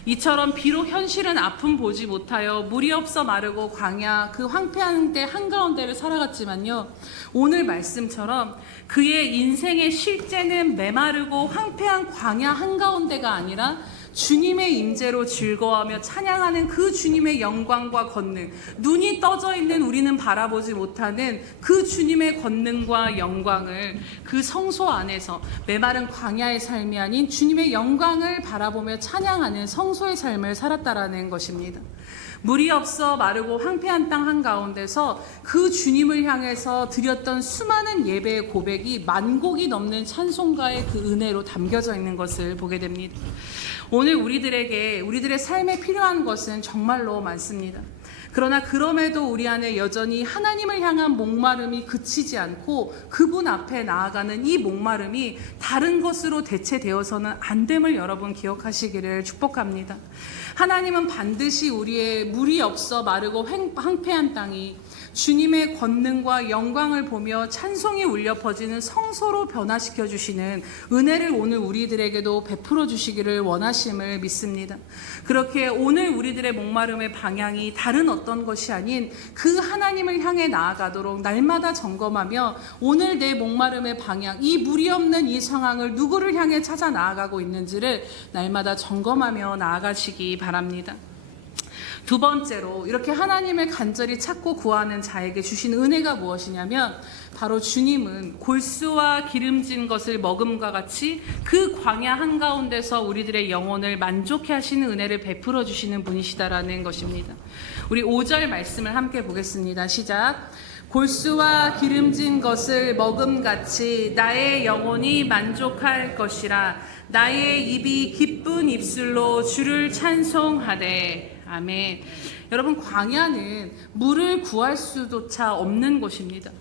이처럼 비록 현실은 아픔 보지 못하여 물이 없어 마르고 광야 그 황폐한 데 한가운데를 살아갔지만요. 오늘 말씀처럼 그의 인생의 실제는 메마르고 황폐한 광야 한가운데가 아니라 주님의 임재로 즐거워하며 찬양하는 그 주님의 영광과 권능, 눈이 떠져 있는 우리는 바라보지 못하는 그 주님의 권능과 영광을 그 성소 안에서 메마른 광야의 삶이 아닌 주님의 영광을 바라보며 찬양하는 성소의 삶을 살았다라는 것입니다. 물이 없어 마르고 황폐한 땅 한가운데서 그 주님을 향해서 드렸던 수많은 예배의 고백이 만 곡이 넘는 찬송가의 그 은혜로 담겨져 있는 것을 보게 됩니다. 오늘 우리들의 삶에 필요한 것은 정말로 많습니다. 그러나 그럼에도 우리 안에 여전히 하나님을 향한 목마름이 그치지 않고 그분 앞에 나아가는 이 목마름이 다른 것으로 대체되어서는 안 됨을 여러분 기억하시기를 축복합니다. 하나님은 반드시 우리의 물이 없어 마르고 황폐한 땅이 주님의 권능과 영광을 보며 찬송이 울려 퍼지는 성소로 변화시켜 주시는 은혜를 오늘 우리들에게도 베풀어 주시기를 원하심을 믿습니다. 그렇게 오늘 우리들의 목마름의 방향이 다른 어떤 것이 아닌 그 하나님을 향해 나아가도록 날마다 점검하며 오늘 내 목마름의 방향, 이 물이 없는 이 상황을 누구를 향해 찾아 나아가고 있는지를 날마다 점검하며 나아가시기 바랍니다. 두 번째로 이렇게 하나님을 간절히 찾고 구하는 자에게 주신 은혜가 무엇이냐면 바로 주님은 골수와 기름진 것을 먹음과 같이 그 광야 한가운데서 우리들의 영혼을 만족해 하시는 은혜를 베풀어 주시는 분이시다라는 것입니다. 우리 5절 말씀을 함께 보겠습니다. 시작. 골수와 기름진 것을 먹음같이 나의 영혼이 만족할 것이라. 나의 입이 기쁜 입술로 주를 찬송하되. 아멘. 여러분, 광야는 물을 구할 수조차 없는 곳입니다.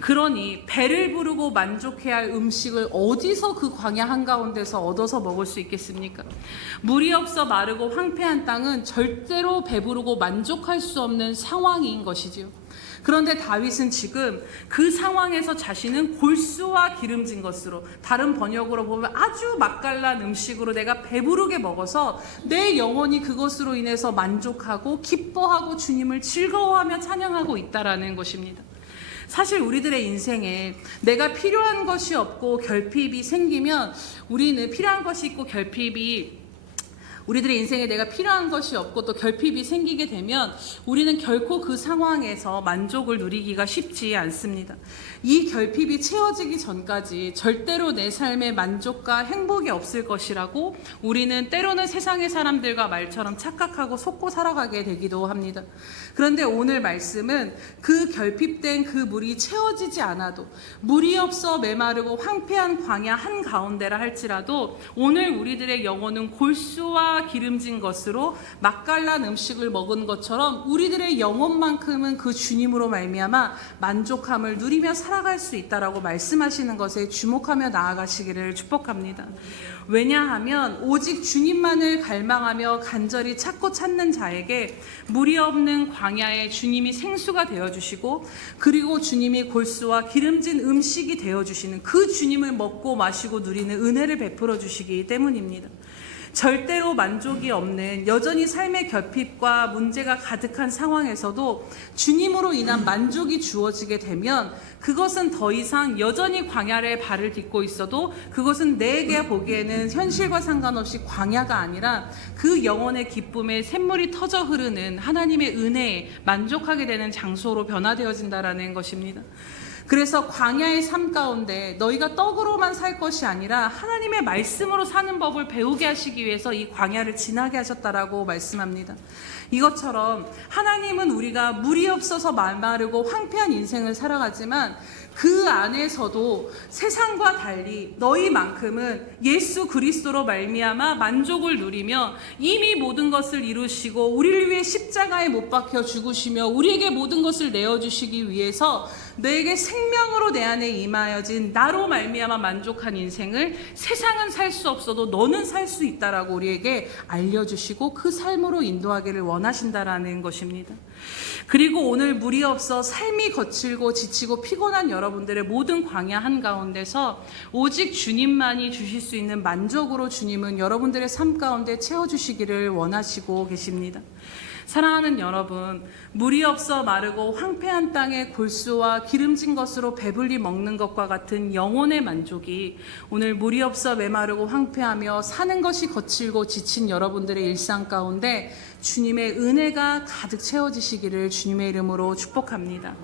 그러니 배를 부르고 만족해야 할 음식을 어디서 그 광야 한가운데서 얻어서 먹을 수 있겠습니까? 물이 없어 마르고 황폐한 땅은 절대로 배부르고 만족할 수 없는 상황인 것이지요. 그런데 다윗은 지금 그 상황에서 자신은 골수와 기름진 것으로, 다른 번역으로 보면 아주 맛깔난 음식으로 내가 배부르게 먹어서 내 영혼이 그것으로 인해서 만족하고 기뻐하고 주님을 즐거워하며 찬양하고 있다라는 것입니다. 사실 우리들의 인생에 내가 필요한 것이 없고 결핍이 생기면 우리는 필요한 것이 있고 우리들의 인생에 내가 필요한 것이 없고 또 결핍이 생기게 되면 우리는 결코 그 상황에서 만족을 누리기가 쉽지 않습니다. 이 결핍이 채워지기 전까지 절대로 내 삶에 만족과 행복이 없을 것이라고 우리는 때로는 세상의 사람들과 말처럼 착각하고 속고 살아가게 되기도 합니다. 그런데 오늘 말씀은 그 결핍된 그 물이 채워지지 않아도 물이 없어 메마르고 황폐한 광야 한가운데라 할지라도 오늘 우리들의 영혼은 골수와 골수와 기름진 것으로 맛깔난 음식을 먹은 것처럼 우리들의 영혼만큼은 그 주님으로 말미암아 만족함을 누리며 살아갈 수 있다라고 말씀하시는 것에 주목하며 나아가시기를 축복합니다. 왜냐하면 오직 주님만을 갈망하며 간절히 찾고 찾는 자에게 물이 없는 광야에 주님이 생수가 되어주시고, 그리고 주님이 골수와 기름진 음식이 되어주시는 그 주님을 먹고 마시고 누리는 은혜를 베풀어 주시기 때문입니다. 절대로 만족이 없는, 여전히 삶의 결핍과 문제가 가득한 상황에서도 주님으로 인한 만족이 주어지게 되면 그것은 더 이상 여전히 광야에 발을 딛고 있어도 그것은 내게 보기에는 현실과 상관없이 광야가 아니라 그 영혼의 기쁨에 샘물이 터져 흐르는 하나님의 은혜에 만족하게 되는 장소로 변화되어진다라는 것입니다. 그래서 광야의 삶 가운데 너희가 떡으로만 살 것이 아니라 하나님의 말씀으로 사는 법을 배우게 하시기 위해서 이 광야를 지나게 하셨다라고 말씀합니다. 이것처럼 하나님은 우리가 물이 없어서 마르고 황폐한 인생을 살아가지만 그 안에서도 세상과 달리 너희만큼은 예수 그리스도로 말미암아 만족을 누리며 이미 모든 것을 이루시고 우리를 위해 십자가에 못 박혀 죽으시며 우리에게 모든 것을 내어주시기 위해서 너에게 생명으로 내 안에 임하여진 나로 말미암아 만족한 인생을 세상은 살 수 없어도 너는 살 수 있다라고 우리에게 알려주시고 그 삶으로 인도하기를 원하신다라는 것입니다. 그리고 오늘 물이 없어 삶이 거칠고 지치고 피곤한 여러분들의 모든 광야 한가운데서 오직 주님만이 주실 수 있는 만족으로 주님은 여러분들의 삶 가운데 채워주시기를 원하시고 계십니다. 사랑하는 여러분, 물이 없어 마르고 황폐한 땅에 골수와 기름진 것으로 배불리 먹는 것과 같은 영혼의 만족이 오늘 물이 없어 메마르고 황폐하며 사는 것이 거칠고 지친 여러분들의 일상 가운데 주님의 은혜가 가득 채워지시기를 주님의 이름으로 축복합니다.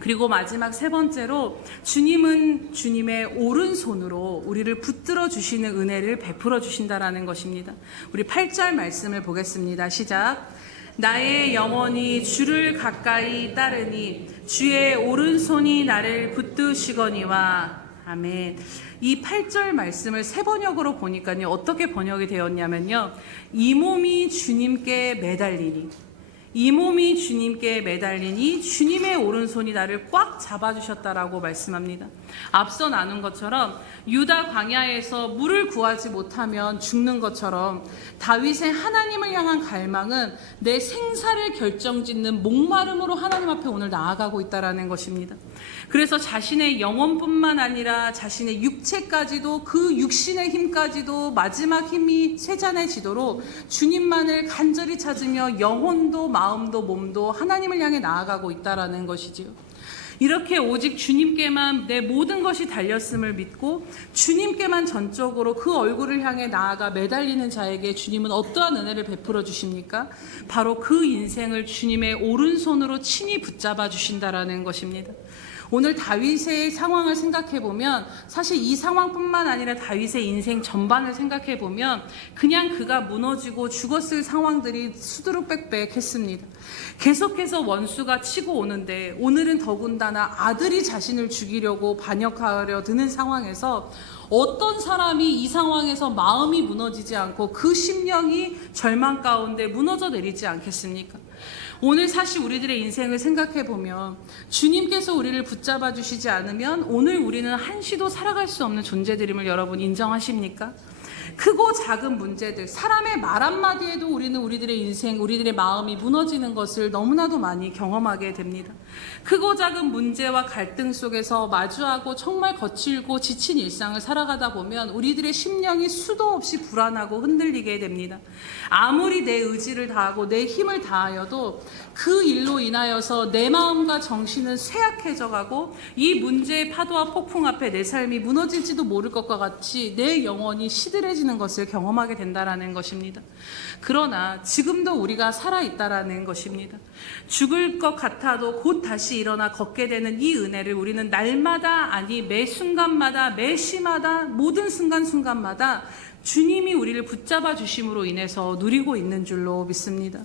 그리고 마지막 세 번째로 주님은 주님의 오른손으로 우리를 붙들어 주시는 은혜를 베풀어 주신다라는 것입니다. 우리 8절 말씀을 보겠습니다. 시작. 나의 영혼이 주를 가까이 따르니 주의 오른손이 나를 붙드시거니와. 아멘. 이 8절 말씀을 세 번역으로 보니까요, 어떻게 번역이 되었냐면요, 이 몸이 주님께 매달리니, 이 몸이 주님께 매달리니 주님의 오른손이 나를 꽉 잡아주셨다라고 말씀합니다. 앞서 나눈 것처럼 유다 광야에서 물을 구하지 못하면 죽는 것처럼 다윗의 하나님을 향한 갈망은 내 생사를 결정짓는 목마름으로 하나님 앞에 오늘 나아가고 있다는 것입니다. 그래서 자신의 영혼뿐만 아니라 자신의 육체까지도, 그 육신의 힘까지도 마지막 힘이 쇠잔해지도록 주님만을 간절히 찾으며 영혼도 마음도 몸도 하나님을 향해 나아가고 있다는 것이지요. 이렇게 오직 주님께만 내 모든 것이 달렸음을 믿고 주님께만 전적으로 그 얼굴을 향해 나아가 매달리는 자에게 주님은 어떠한 은혜를 베풀어 주십니까? 바로 그 인생을 주님의 오른손으로 친히 붙잡아 주신다라는 것입니다. 오늘 다윗의 상황을 생각해 보면 사실 이 상황뿐만 아니라 다윗의 인생 전반을 생각해 보면 그냥 그가 무너지고 죽었을 상황들이 수두룩빽빽했습니다. 계속해서 원수가 치고 오는데 오늘은 더군다나 아들이 자신을 죽이려고 반역하려 드는 상황에서 어떤 사람이 이 상황에서 마음이 무너지지 않고 그 심령이 절망 가운데 무너져 내리지 않겠습니까? 오늘 사실 우리들의 인생을 생각해 보면 주님께서 우리를 붙잡아 주시지 않으면 오늘 우리는 한시도 살아갈 수 없는 존재들임을 여러분 인정하십니까? 크고 작은 문제들, 사람의 말 한마디에도 우리는 우리들의 인생, 우리들의 마음이 무너지는 것을 너무나도 많이 경험하게 됩니다. 크고 작은 문제와 갈등 속에서 마주하고 정말 거칠고 지친 일상을 살아가다 보면 우리들의 심령이 수도 없이 불안하고 흔들리게 됩니다. 아무리 내 의지를 다하고 내 힘을 다하여도 그 일로 인하여서 내 마음과 정신은 쇠약해져가고 이 문제의 파도와 폭풍 앞에 내 삶이 무너질지도 모를 것과 같이 내 영혼이 시들해지는 것을 경험하게 된다는 것입니다. 그러나 지금도 우리가 살아있다라는 것입니다. 죽을 것 같아도 곧 다시 일어나 걷게 되는 이 은혜를 우리는 날마다, 아니 매 순간마다, 매 시마다, 모든 순간순간마다 주님이 우리를 붙잡아 주심으로 인해서 누리고 있는 줄로 믿습니다.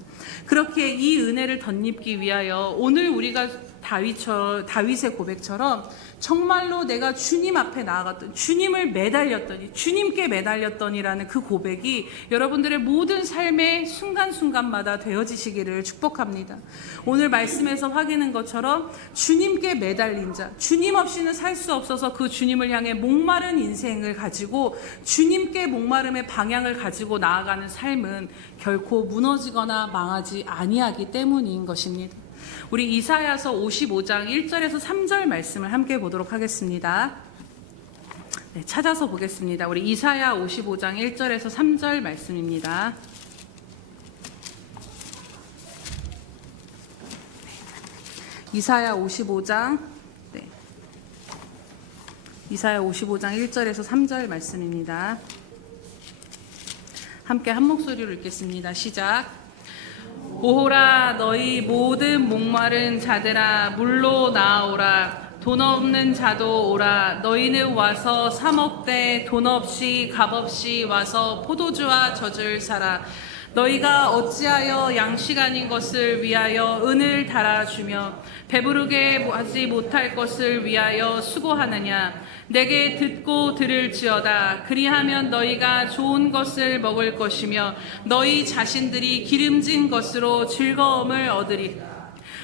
그렇게 이 은혜를 덧입기 위하여 오늘 우리가 다윗의 고백처럼 정말로 내가 주님 앞에 나아갔더니, 주님을 매달렸더니, 주님께 매달렸더니라는 그 고백이 여러분들의 모든 삶의 순간순간마다 되어지시기를 축복합니다. 오늘 말씀에서 확인한 것처럼 주님께 매달린 자, 주님 없이는 살 수 없어서 그 주님을 향해 목마른 인생을 가지고 주님께 목마름의 방향을 가지고 나아가는 삶은 결코 무너지거나 망하지 아니하기 때문인 것입니다. 우리 이사야서 55장 1절에서 3절 말씀을 함께 보도록 하겠습니다. 네, 찾아서 보겠습니다. 우리 이사야 55장 1절에서 3절 말씀입니다. 이사야 55장 이사야 55장 1절에서 3절 말씀입니다. 함께 한 목소리로 읽겠습니다. 시작. 오호라 너희 모든 목마른 자들아 물로 나아오라. 돈 없는 자도 오라. 너희는 와서 사 먹되 돈 없이 값 없이 와서 포도주와 젖을 사라. 너희가 어찌하여 양식 아닌 것을 위하여 은을 달아주며 배부르게 하지 못할 것을 위하여 수고하느냐. 내게 듣고 들을지어다. 그리하면 너희가 좋은 것을 먹을 것이며 너희 자신들이 기름진 것으로 즐거움을 얻으리.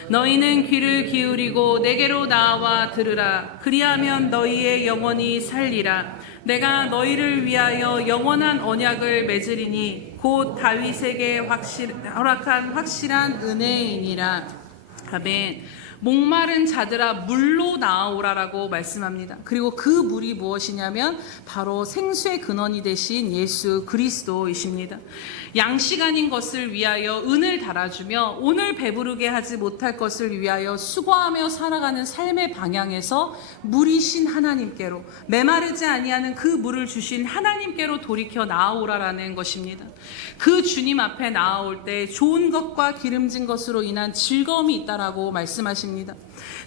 너희는 귀를 기울이고 내게로 나와 들으라. 그리하면 너희의 영혼이 살리라. 내가 너희를 위하여 영원한 언약을 맺으리니 곧 다윗에게 허락한 확실한 은혜이니라. 아멘. 목마른 자들아 물로 나아오라라고 말씀합니다. 그리고 그 물이 무엇이냐면 바로 생수의 근원이 되신 예수 그리스도이십니다. 양식 아닌 것을 위하여 은을 달아주며 오늘 배부르게 하지 못할 것을 위하여 수고하며 살아가는 삶의 방향에서 물이신 하나님께로, 메마르지 아니하는 그 물을 주신 하나님께로 돌이켜 나아오라라는 것입니다. 그 주님 앞에 나아올 때 좋은 것과 기름진 것으로 인한 즐거움이 있다라고 말씀하십니다.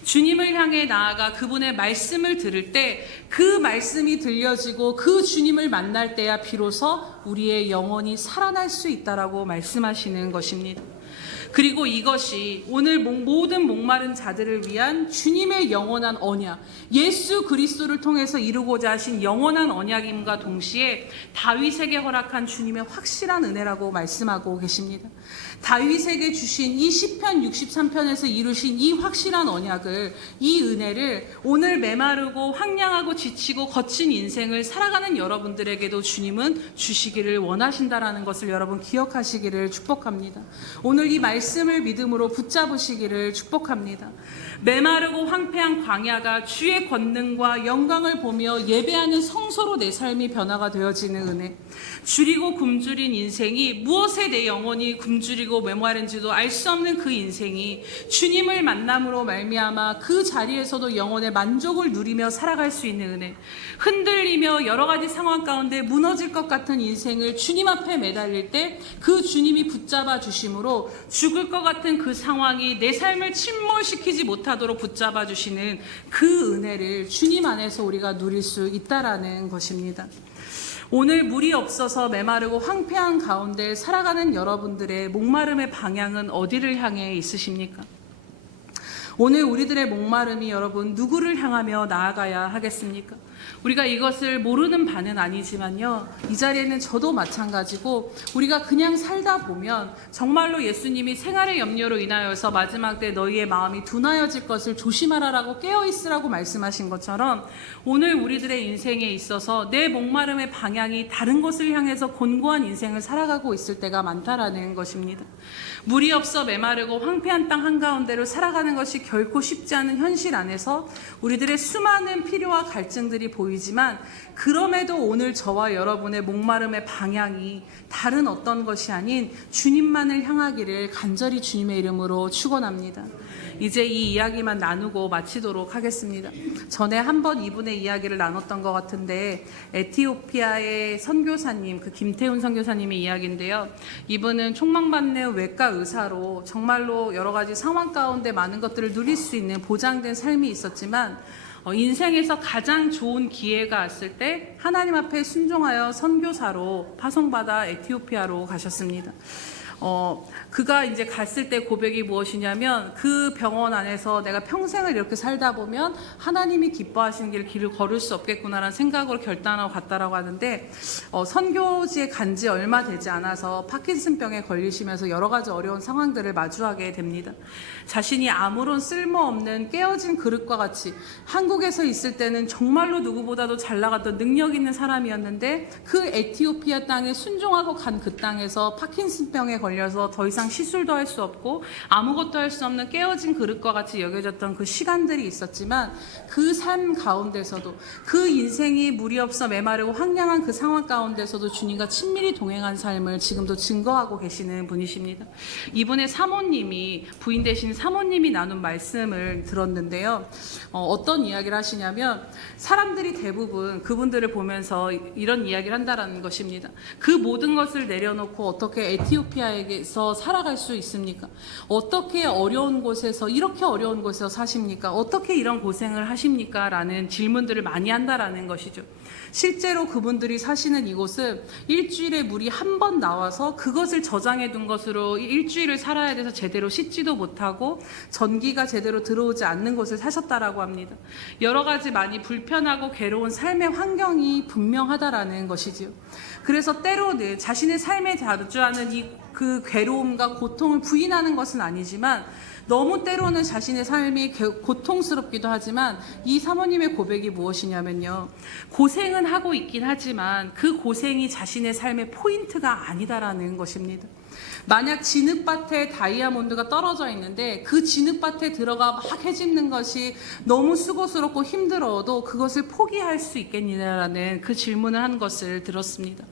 주님을 향해 나아가 그분의 말씀을 들을 때 그 말씀이 들려지고 그 주님을 만날 때야 비로소 우리의 영혼이 살아날 수 있다라고 말씀하시는 것입니다. 그리고 이것이 오늘 모든 목마른 자들을 위한 주님의 영원한 언약, 예수 그리스도를 통해서 이루고자 하신 영원한 언약임과 동시에 다윗에게 허락한 주님의 확실한 은혜라고 말씀하고 계십니다. 다윗에게 주신 이 시편 63편에서 이루신 이 확실한 언약을, 이 은혜를 오늘 메마르고 황량하고 지치고 거친 인생을 살아가는 여러분들에게도 주님은 주시기를 원하신다라는 것을 여러분 기억하시기를 축복합니다. 오늘 이 말씀을 믿음으로 붙잡으시기를 축복합니다. 메마르고 황폐한 광야가 주의 권능과 영광을 보며 예배하는 성소로 내 삶이 변화가 되어지는 은혜, 줄이고 굶주린 인생이 무엇에 내 영혼이 굶주리고 메마른지도 알 수 없는 그 인생이 주님을 만남으로 말미암아 그 자리에서도 영혼의 만족을 누리며 살아갈 수 있는 은혜, 흔들리며 여러 가지 상황 가운데 무너질 것 같은 인생을 주님 앞에 매달릴 때 그 주님이 붙잡아 주심으로 죽을 것 같은 그 상황이 내 삶을 침몰시키지 못하도록 붙잡아 주시는 그 은혜를 주님 안에서 우리가 누릴 수 있다라는 것입니다. 오늘 물이 없어서 메마르고 황폐한 가운데 살아가는 여러분들의 목마름의 방향은 어디를 향해 있으십니까? 오늘 우리들의 목마름이 여러분 누구를 향하며 나아가야 하겠습니까? 우리가 이것을 모르는 바는 아니지만요, 이 자리에는 저도 마찬가지고 우리가 그냥 살다 보면 정말로 예수님이 생활의 염려로 인하여서 마지막 때 너희의 마음이 둔하여질 것을 조심하라라고 깨어있으라고 말씀하신 것처럼 오늘 우리들의 인생에 있어서 내 목마름의 방향이 다른 곳을 향해서 곤고한 인생을 살아가고 있을 때가 많다라는 것입니다. 물이 없어 메마르고 황폐한 땅 한가운데로 살아가는 것이 결코 쉽지 않은 현실 안에서 우리들의 수많은 필요와 갈증들이 보이지만 그럼에도 오늘 저와 여러분의 목마름의 방향이 다른 어떤 것이 아닌 주님만을 향하기를 간절히 주님의 이름으로 축원합니다. 이제 이 이야기만 나누고 마치도록 하겠습니다. 전에 한번 이분의 이야기를 나눴던 것 같은데 에티오피아의 선교사님, 그 김태훈 선교사님의 이야기인데요. 이분은 촉망받는 외과 의사로 정말로 여러 가지 상황 가운데 많은 것들을 누릴 수 있는 보장된 삶이 있었지만 인생에서 가장 좋은 기회가 왔을 때 하나님 앞에 순종하여 선교사로 파송받아 에티오피아로 가셨습니다. 그가 이제 갔을 때 고백이 무엇이냐면 그 병원 안에서 내가 평생을 이렇게 살다 보면 하나님이 기뻐하시는 길을 걸을 수 없겠구나라는 생각으로 결단하고 갔다라고 하는데 선교지에 간 지 얼마 되지 않아서 파킨슨병에 걸리시면서 여러 가지 어려운 상황들을 마주하게 됩니다. 자신이 아무런 쓸모없는 깨어진 그릇과 같이 한국에서 있을 때는 정말로 누구보다도 잘 나갔던 능력 있는 사람이었는데 그 에티오피아 땅에 순종하고 간 그 땅에서 파킨슨병에 걸려서 더 이상 시술도 할 수 없고 아무것도 할 수 없는 깨어진 그릇과 같이 여겨졌던 그 시간들이 있었지만 그 삶 가운데서도 그 인생이 물이 없어 메마르고 황량한 그 상황 가운데서도 주님과 친밀히 동행한 삶을 지금도 증거하고 계시는 분이십니다. 이분의 사모님이 부인 되신 사모님이 나눈 말씀을 들었는데요. 어떤 이야기를 하시냐면 사람들이 대부분 그분들을 보면서 이런 이야기를 한다라는 것입니다. 그 모든 것을 내려놓고 어떻게 에티오피아에서 살아갈 수 있습니까? 어떻게 어려운 곳에서 이렇게 어려운 곳에서 사십니까? 어떻게 이런 고생을 하십니까? 라는 질문들을 많이 한다라는 것이죠. 실제로 그분들이 사시는 이곳은 일주일에 물이 한 번 나와서 그것을 저장해 둔 것으로 일주일을 살아야 돼서 제대로 씻지도 못하고 전기가 제대로 들어오지 않는 곳을 사셨다라고 합니다. 여러 가지 많이 불편하고 괴로운 삶의 환경이 분명하다라는 것이지요. 그래서 때로는 자신의 삶에 자주하는 그 괴로움과 고통을 부인하는 것은 아니지만 너무 때로는 자신의 삶이 고통스럽기도 하지만 이 사모님의 고백이 무엇이냐면요. 고생은 하고 있긴 하지만 그 고생이 자신의 삶의 포인트가 아니다라는 것입니다. 만약 진흙밭에 다이아몬드가 떨어져 있는데 그 진흙밭에 들어가 막 해집는 것이 너무 수고스럽고 힘들어도 그것을 포기할 수 있겠느냐라는 그 질문을 한 것을 들었습니다.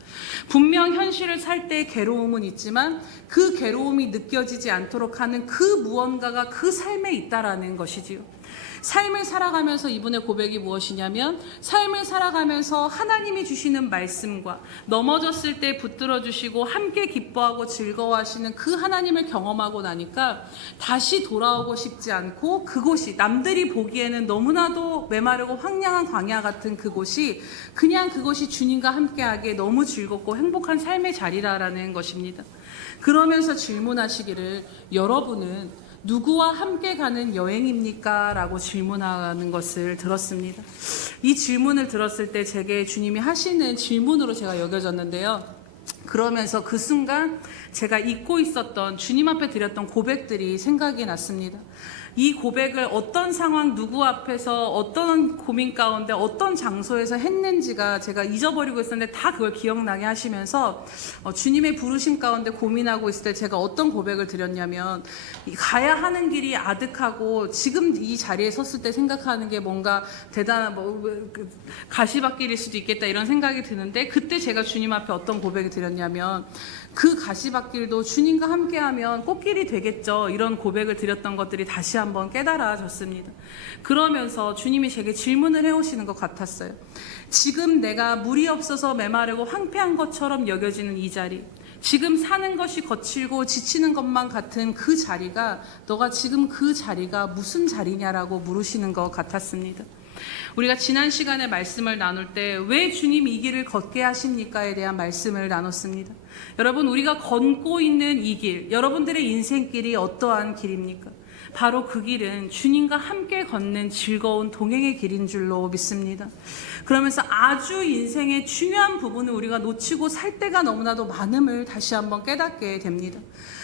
분명 현실을 살 때 괴로움은 있지만 그 괴로움이 느껴지지 않도록 하는 그 무언가가 그 삶에 있다라는 것이지요. 삶을 살아가면서 이분의 고백이 무엇이냐면 삶을 살아가면서 하나님이 주시는 말씀과 넘어졌을 때 붙들어 주시고 함께 기뻐하고 즐거워하시는 그 하나님을 경험하고 나니까 다시 돌아오고 싶지 않고 그곳이 남들이 보기에는 너무나도 메마르고 황량한 광야 같은 그곳이 그냥 그것이 주님과 함께하기에 너무 즐겁고 행복한 삶의 자리라는 것입니다. 그러면서 질문하시기를 여러분은 누구와 함께 가는 여행입니까? 라고 질문하는 것을 들었습니다. 이 질문을 들었을 때 제게 주님이 하시는 질문으로 제가 여겨졌는데요. 그러면서 그 순간 제가 잊고 있었던 주님 앞에 드렸던 고백들이 생각이 났습니다. 이 고백을 어떤 상황, 누구 앞에서 어떤 고민 가운데 어떤 장소에서 했는지가 제가 잊어버리고 있었는데 다 그걸 기억나게 하시면서 주님의 부르심 가운데 고민하고 있을 때 제가 어떤 고백을 드렸냐면 가야 하는 길이 아득하고 지금 이 자리에 섰을 때 생각하는 게 뭔가 대단한 가시밭길일 수도 있겠다 이런 생각이 드는데 그때 제가 주님 앞에 어떤 고백을 드렸냐면 그 가시밭길도 주님과 함께하면 꽃길이 되겠죠. 이런 고백을 드렸던 것들이 다시 한번 깨달아졌습니다. 그러면서 주님이 제게 질문을 해오시는 것 같았어요. 지금 내가 물이 없어서 메마르고 황폐한 것처럼 여겨지는 이 자리, 지금 사는 것이 거칠고 지치는 것만 같은 그 자리가 너가 지금 그 자리가 무슨 자리냐라고 물으시는 것 같았습니다. 우리가 지난 시간에 말씀을 나눌 때 왜 주님 이 길을 걷게 하십니까에 대한 말씀을 나눴습니다. 여러분 우리가 걷고 있는 이 길, 여러분들의 인생길이 어떠한 길입니까? 바로 그 길은 주님과 함께 걷는 즐거운 동행의 길인 줄로 믿습니다. 그러면서 아주 인생의 중요한 부분을 우리가 놓치고 살 때가 너무나도 많음을 다시 한번 깨닫게 됩니다.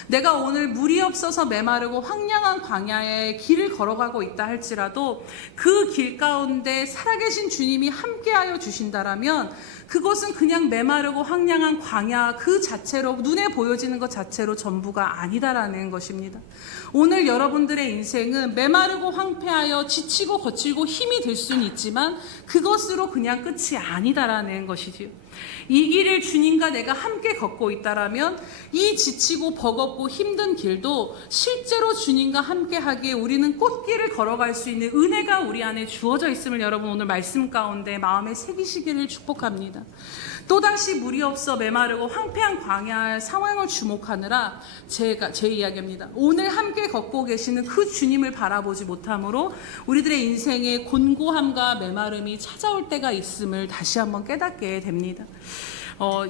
내가 오늘 물이 없어서 메마르고 황량한 광야의 길을 걸어가고 있다 할지라도 그 길 가운데 살아계신 주님이 함께하여 주신다라면 그것은 그냥 메마르고 황량한 광야 그 자체로 눈에 보여지는 것 자체로 전부가 아니다라는 것입니다. 오늘 여러분들의 인생은 메마르고 황폐하여 지치고 거칠고 힘이 들 수는 있지만 그것으로 그냥 끝이 아니다라는 것이지요. 이 길을 주님과 내가 함께 걷고 있다라면 이 지치고 버겁고 힘든 길도 실제로 주님과 함께 하기에 우리는 꽃길을 걸어갈 수 있는 은혜가 우리 안에 주어져 있음을 여러분 오늘 말씀 가운데 마음에 새기시기를 축복합니다. 또다시 물이 없어 메마르고 황폐한 광야의 상황을 주목하느라 제 이야기입니다. 오늘 함께 걷고 계시는 그 주님을 바라보지 못함으로 우리들의 인생의 곤고함과 메마름이 찾아올 때가 있음을 다시 한번 깨닫게 됩니다.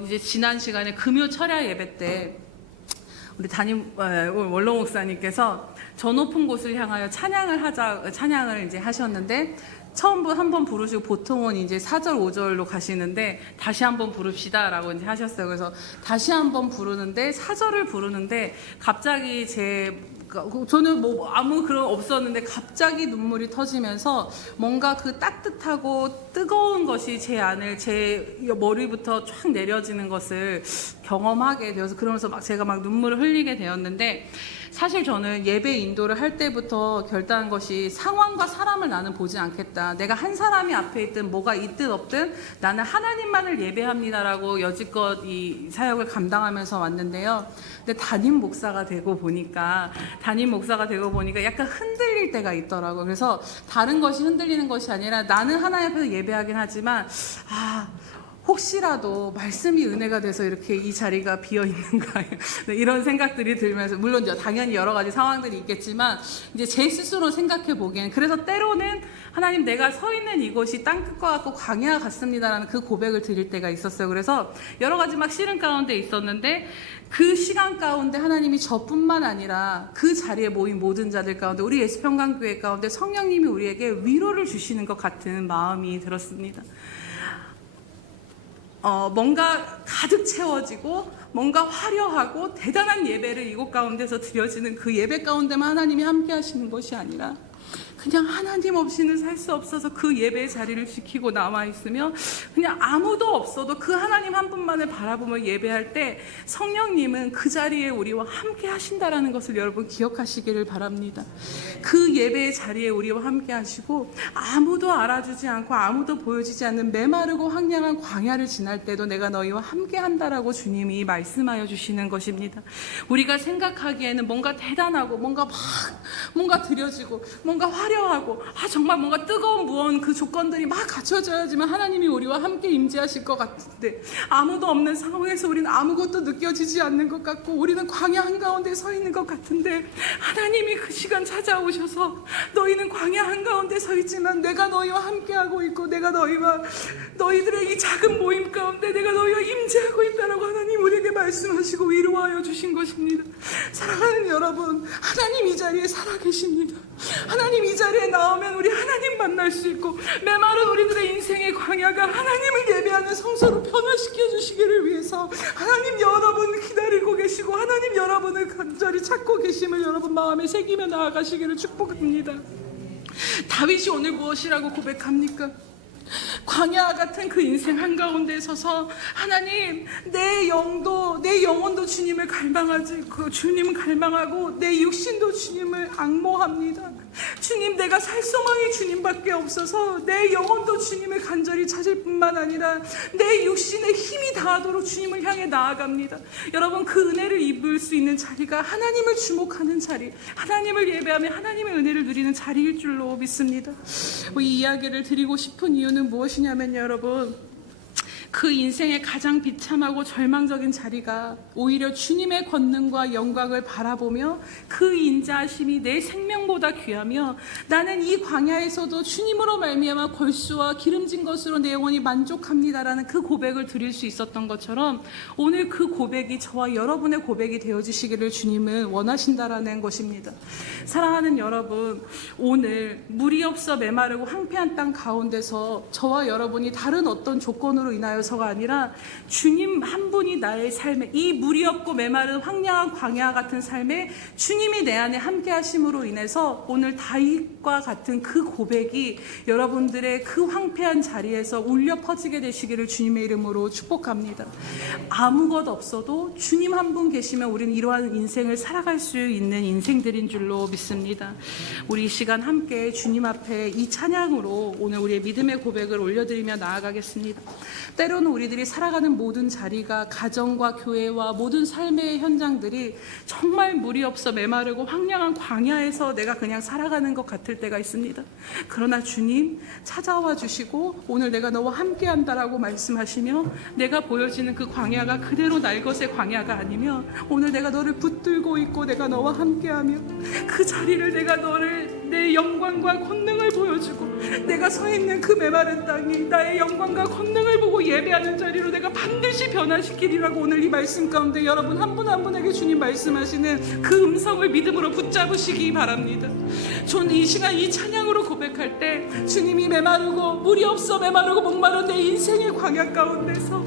이제 지난 시간에 금요 철야 예배 때 우리 담임 원로 목사님께서 저 높은 곳을 향하여 찬양을 이제 하셨는데 처음 한번 부르시고 보통은 이제 4절 5절로 가시는데 다시 한번 부릅시다라고 이제 하셨어요. 그래서 다시 한번 부르는데 4절을 부르는데 갑자기 저는 뭐 아무 그런 없었는데 갑자기 눈물이 터지면서 뭔가 그 따뜻하고 뜨거운 것이 제 머리부터 쫙 내려지는 것을 경험하게 되어서 그러면서 제가 막 눈물을 흘리게 되었는데 사실 저는 예배 인도를 할 때부터 결단한 것이 상황과 사람을 나는 보지 않겠다. 내가 한 사람이 앞에 있든 뭐가 있든 없든 나는 하나님만을 예배합니다라고 여지껏 이 사역을 감당하면서 왔는데요. 근데 담임 목사가 되고 보니까 약간 흔들릴 때가 있더라고요. 그래서 다른 것이 흔들리는 것이 아니라 나는 하나님 앞에서 예배하긴 하지만 혹시라도 말씀이 은혜가 돼서 이렇게 이 자리가 비어 있는가 이런 생각들이 들면서 물론 당연히 여러 가지 상황들이 있겠지만 이제 제 스스로 생각해 보기엔 그래서 때로는 하나님 내가 서 있는 이곳이 땅끝과 같고 광야 같습니다라는 그 고백을 드릴 때가 있었어요. 그래서 여러 가지 막 시름 가운데 있었는데 그 시간 가운데 하나님이 저뿐만 아니라 그 자리에 모인 모든 자들 가운데 우리 예수평강교회 가운데 성령님이 우리에게 위로를 주시는 것 같은 마음이 들었습니다. 뭔가 가득 채워지고 뭔가 화려하고 대단한 예배를 이곳 가운데서 드려지는 그 예배 가운데만 하나님이 함께 하시는 것이 아니라 그냥 하나님 없이는 살 수 없어서 그 예배의 자리를 지키고 나와 있으며 그냥 아무도 없어도 그 하나님 한 분만을 바라보며 예배할 때 성령님은 그 자리에 우리와 함께 하신다라는 것을 여러분 기억하시기를 바랍니다. 그 예배의 자리에 우리와 함께 하시고 아무도 알아주지 않고 아무도 보여지지 않는 메마르고 황량한 광야를 지날 때도 내가 너희와 함께 한다라고 주님이 말씀하여 주시는 것입니다. 우리가 생각하기에는 뭔가 대단하고 뭔가 드려지고 뭔가 화려하고 정말 뭔가 뜨거운 무언 그 조건들이 막 갖춰져야지만 하나님이 우리와 함께 임재하실 것 같은데 아무도 없는 상황에서 우리는 아무것도 느껴지지 않는 것 같고 우리는 광야 한가운데 서 있는 것 같은데 하나님이 그 시간 찾아오셔서 너희는 광야 한가운데 서 있지만 내가 너희와 함께하고 있고 내가 너희들의 이 작은 모임 가운데 내가 너희와 임재하고 있다라고 하나님 우리에게 말씀하시고 위로하여 주신 것입니다. 사랑하는 여러분, 하나님 이 자리에 살아계십니다. 하나님 이 자리에 나오면 우리 하나님 만날 수 있고 메마른 우리들의 인생의 광야가 하나님을 예배하는 성소로 변화시켜 주시기를 위해서 하나님 여러분 기다리고 계시고 하나님 여러분을 간절히 찾고 계심을 여러분 마음에 새기며 나아가시기를 축복합니다. 다윗이 오늘 무엇이라고 고백합니까? 광야 같은 그 인생 한가운데 서서 하나님 내 영혼도 주님을 주님은 갈망하고 내 육신도 주님을 앙모합니다. 주님 내가 살 소망이 주님밖에 없어서 내 영혼도 주님을 간절히 찾을 뿐만 아니라 내 육신의 힘이 다하도록 주님을 향해 나아갑니다. 여러분 그 은혜를 입을 수 있는 자리가 하나님을 주목하는 자리, 하나님을 예배하며 하나님의 은혜를 누리는 자리일 줄로 믿습니다. 이 이야기를 드리고 싶은 이유는 무엇이냐면 여러분 그 인생의 가장 비참하고 절망적인 자리가 오히려 주님의 권능과 영광을 바라보며 그 인자하심이 내 생명보다 귀하며 나는 이 광야에서도 주님으로 말미암아 골수와 기름진 것으로 내 영혼이 만족합니다라는 그 고백을 드릴 수 있었던 것처럼 오늘 그 고백이 저와 여러분의 고백이 되어주시기를 주님은 원하신다라는 것입니다. 사랑하는 여러분, 오늘 물이 없어 메마르고 황폐한 땅 가운데서 저와 여러분이 다른 어떤 조건으로 인하여 서가 아니라 주님 한 분이 나의 삶에 이 물이 없고 메마른 황량한 광야 같은 삶에 주님이 내 안에 함께 하심으로 인해서 오늘 다윗과 같은 그 고백이 여러분들의 그 황폐한 자리에서 울려 퍼지게 되시기를 주님의 이름으로 축복합니다. 아무것 없어도 주님 한 분 계시면 우리는 이러한 인생을 살아갈 수 있는 인생들인 줄로 믿습니다. 우리 이 시간 함께 주님 앞에 이 찬양으로 오늘 우리의 믿음의 고백을 올려드리며 나아가겠습니다. 때로는 우리들이 살아가는 모든 자리가 가정과 교회와 모든 삶의 현장들이 정말 물이 없어 메마르고 황량한 광야에서 내가 그냥 살아가는 것 같을 때가 있습니다. 그러나 주님 찾아와 주시고 오늘 내가 너와 함께 한다라고 말씀하시며 내가 보여지는 그 광야가 그대로 날 것의 광야가 아니며 오늘 내가 너를 붙들고 있고 내가 너와 함께하며 그 자리를 내가 너를 내 영광과 권능을 보여주고 내가 서 있는 그 메마른 땅이 나의 영광과 권능을 보고 예배하는 자리로 내가 반드시 변화시키리라고 오늘 이 말씀 가운데 여러분 한 분 한 분에게 주님 말씀하시는 그 음성을 믿음으로 붙잡으시기 바랍니다. 전 이 시간 이 찬양으로 고백할 때 주님이 메마르고 물이 없어 메마르고 목마른 내 인생의 광야 가운데서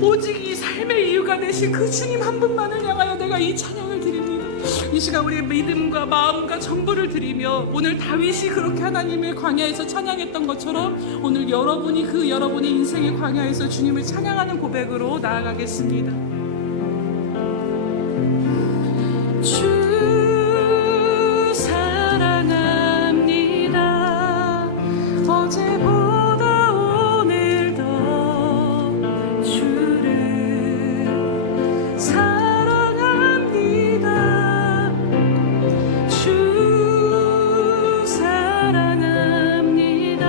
오직 이 삶의 이유가 되신 그 주님 한 분만을 향하여 내가 이 찬양을 드립니다. 이 시간 우리의 믿음과 마음과 전부를 드리며 오늘 다윗이 그렇게 하나님을 광야에서 찬양했던 것처럼 오늘 여러분이 그 여러분의 인생의 광야에서 주님을 찬양하는 고백으로 나아가겠습니다. 주 사랑합니다. 어제보다 오늘 더 주를 사랑합니다. 주 사랑합니다.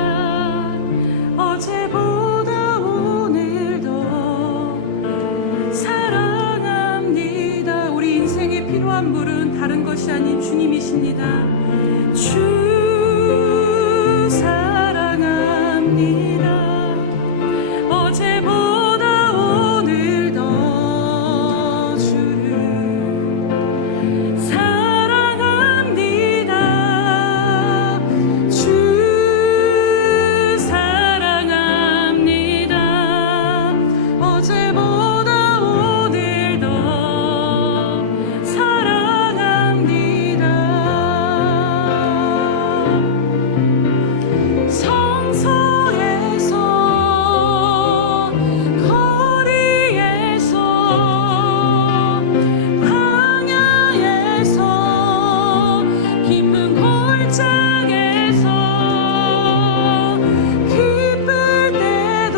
어제보다 오늘 더 사랑합니다. 우리 인생에 필요한 물은 다른 것이 아닌 주님이십니다. 주 사랑합니다. 어제보다 오늘 더 주를 사랑합니다. 주 사랑합니다. 어제보다 오늘 더 사랑합니다. 성소에서 거리에서 광야에서 깊은 골짜기에서 기쁠 때도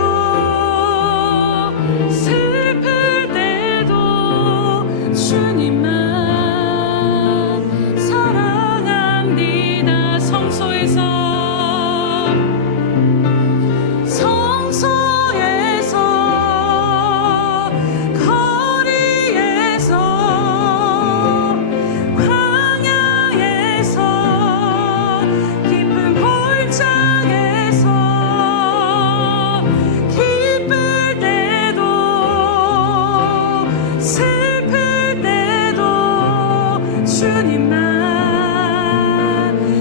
슬플 때도 주님만 사랑합니다. 성소에서 거리에서 광야에서 깊은 골짜기에서 기쁠 때도 슬플 때도 주님만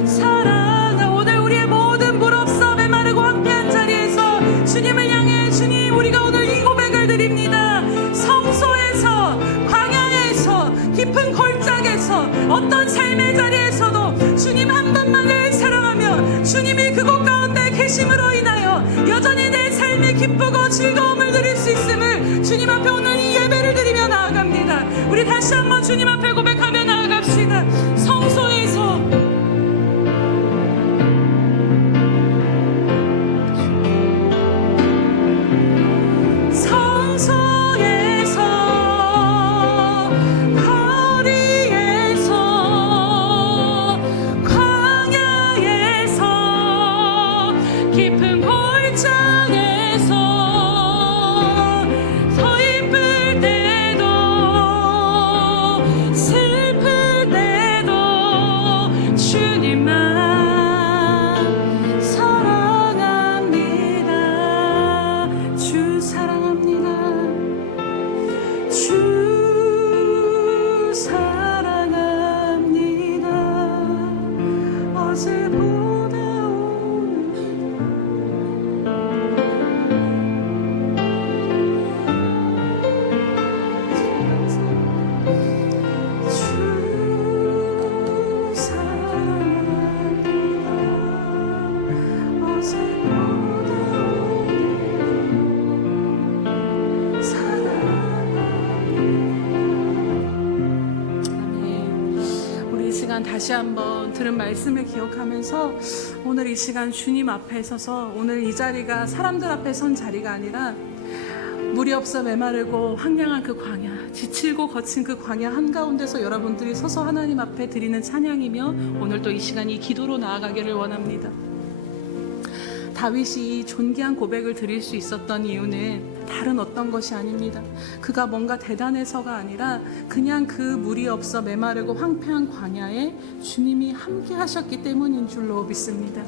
사랑하. 오늘 우리의 모든 부럽사 메마르고 황폐한 자리에서 주님을 향해 주님 우리가 오늘 이 고백을 드립니다. 성소에서 광야에서 깊은 골짜기에서 어떤 삶의 자리에서도 주님 한 분만을 사랑하며 주님이 그곳 가운데 계심으로 인하여 여전히 내 삶이 기쁘고 즐거움을 누릴 수 있음을 주님 앞에 오늘 이 예배를 드리며 나아갑니다. 우리 다시 한번 주님 앞에 고백하며 나아갑시다. 성소에서 거리에서 광야에서 깊은 골짜기에서 서 있을 때도 슬플 때도 주님만 사랑합니다. 주 사랑합니다. 주 사랑합니다. 어제보다 주 사랑합니다. 어제보다 우리 이 시간 다시 한번 들은 말씀을 기억하면서 오늘 이 시간 주님 앞에 서서 오늘 이 자리가 사람들 앞에 선 자리가 아니라 물이 없어 메마르고 황량한 그 광야, 지칠고 거친 그 광야 한가운데서 여러분들이 서서 하나님 앞에 드리는 찬양이며 오늘 또 이 시간 이 기도로 나아가기를 원합니다. 다윗이 이 존귀한 고백을 드릴 수 있었던 이유는 다른 어떤 것이 아닙니다. 그가 뭔가 대단해서가 아니라 그냥 그 물이 없어 메마르고 황폐한 광야에 주님이 함께 하셨기 때문인 줄로 믿습니다.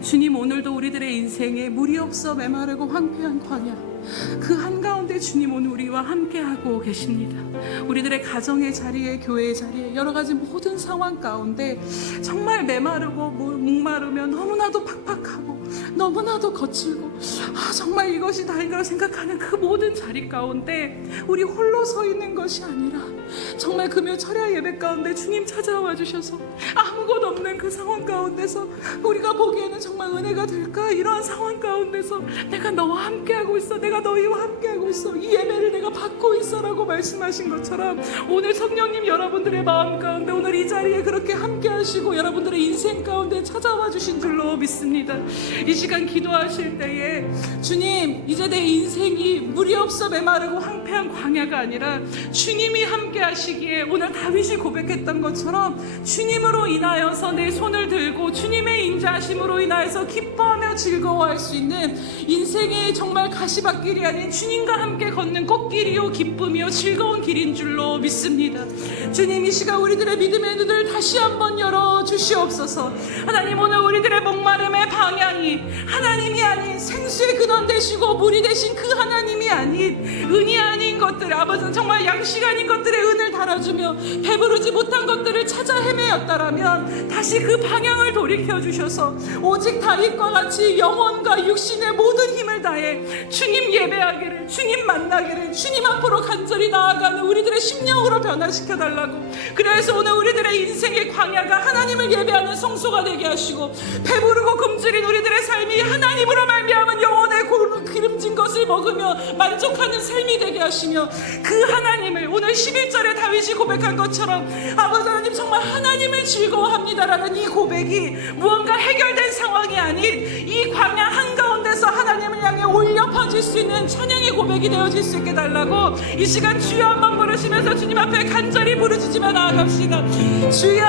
주님, 오늘도 우리들의 인생에 물이 없어 메마르고 황폐한 광야, 그 한가운데 주님 오늘 우리와 함께하고 계십니다. 우리들의 가정의 자리에, 교회의 자리에, 여러 가지 모든 상황 가운데 정말 메마르고 목마르면 너무나도 팍팍하고 너무나도 거칠고 정말 이것이 다인가 생각하는 그 모든 자리 가운데 우리 홀로 서 있는 것이 아니라 정말 금요 철야 예배 가운데 주님 찾아와 주셔서 아무것도 없는 그 상황 가운데서 우리가 보기에는 정말 은혜가 될까? 이러한 상황 가운데서 내가 너와 함께하고 있어, 내가 너희와 함께하고 있어, 이 예배를 내가 받고 있어라고 말씀하신 것처럼 오늘 성령님 여러분들의 마음 가운데 오늘 이 자리에 그렇게 함께하시고 여러분들의 인생 가운데 찾아와 주신 줄로 믿습니다. 이 시간 기도하실 때에 주님, 이제 내 인생이 물이 없어 메마르고 황폐한 광야가 아니라 주님이 함께 하시기에 오늘 다윗이 고백했던 것처럼 주님으로 인하여서 내 손을 들고 주님의 인자하심으로 인하여서 기뻐하며 즐거워할 수 있는 인생의 정말 가시밭길이 아닌 주님과 함께 걷는 꽃길이요 기쁨이요 즐거운 길인 줄로 믿습니다. 주님, 이 시간 우리들의 믿음의 눈을 다시 한번 열어 주시옵소서. 하나님, 오늘 우리들의 목마름의 방향이 하나님이 아닌 생수의 근원 되시고 물이 되신 그 하나님이 아닌 은이 아닌 것들, 아버지는 정말 양식 아닌 것들의 은을 달아주며 배부르지 못한 것들을 찾아 헤매었다라면 다시 그 방향을 돌이켜 주셔서 오직 다윗과 같이 영혼과 육신의 모든 힘을 다해 주님 예배하기를, 주님 만나기를, 주님 앞으로 간절히 나아가는 우리들의 심령으로 변화시켜 달라고. 그래서 오늘 우리들의 인생의 광야가 하나님을 예배하는 성소가 되게 하시고 배부르고 굶주린 우리들의 삶이 하나님으로 말미암은 영혼의 기름진 것을 먹으며 만족하는 삶이 되게 하시며 그 하나님을 오늘 11절에 다윗이 고백한 것처럼 아버지 하나님 정말 하나님을 즐거워합니다라는 이 고백이 무언가 해결된 상황이 아닌 이 광야 한가운데서 하나님을 향해 올려 퍼질 수 있는 찬양의 고백이 되어질 수 있게 달라고 이 시간 주여 한번 부르시면서 주님 앞에 간절히 부르짖으며 나아갑시다. 주여,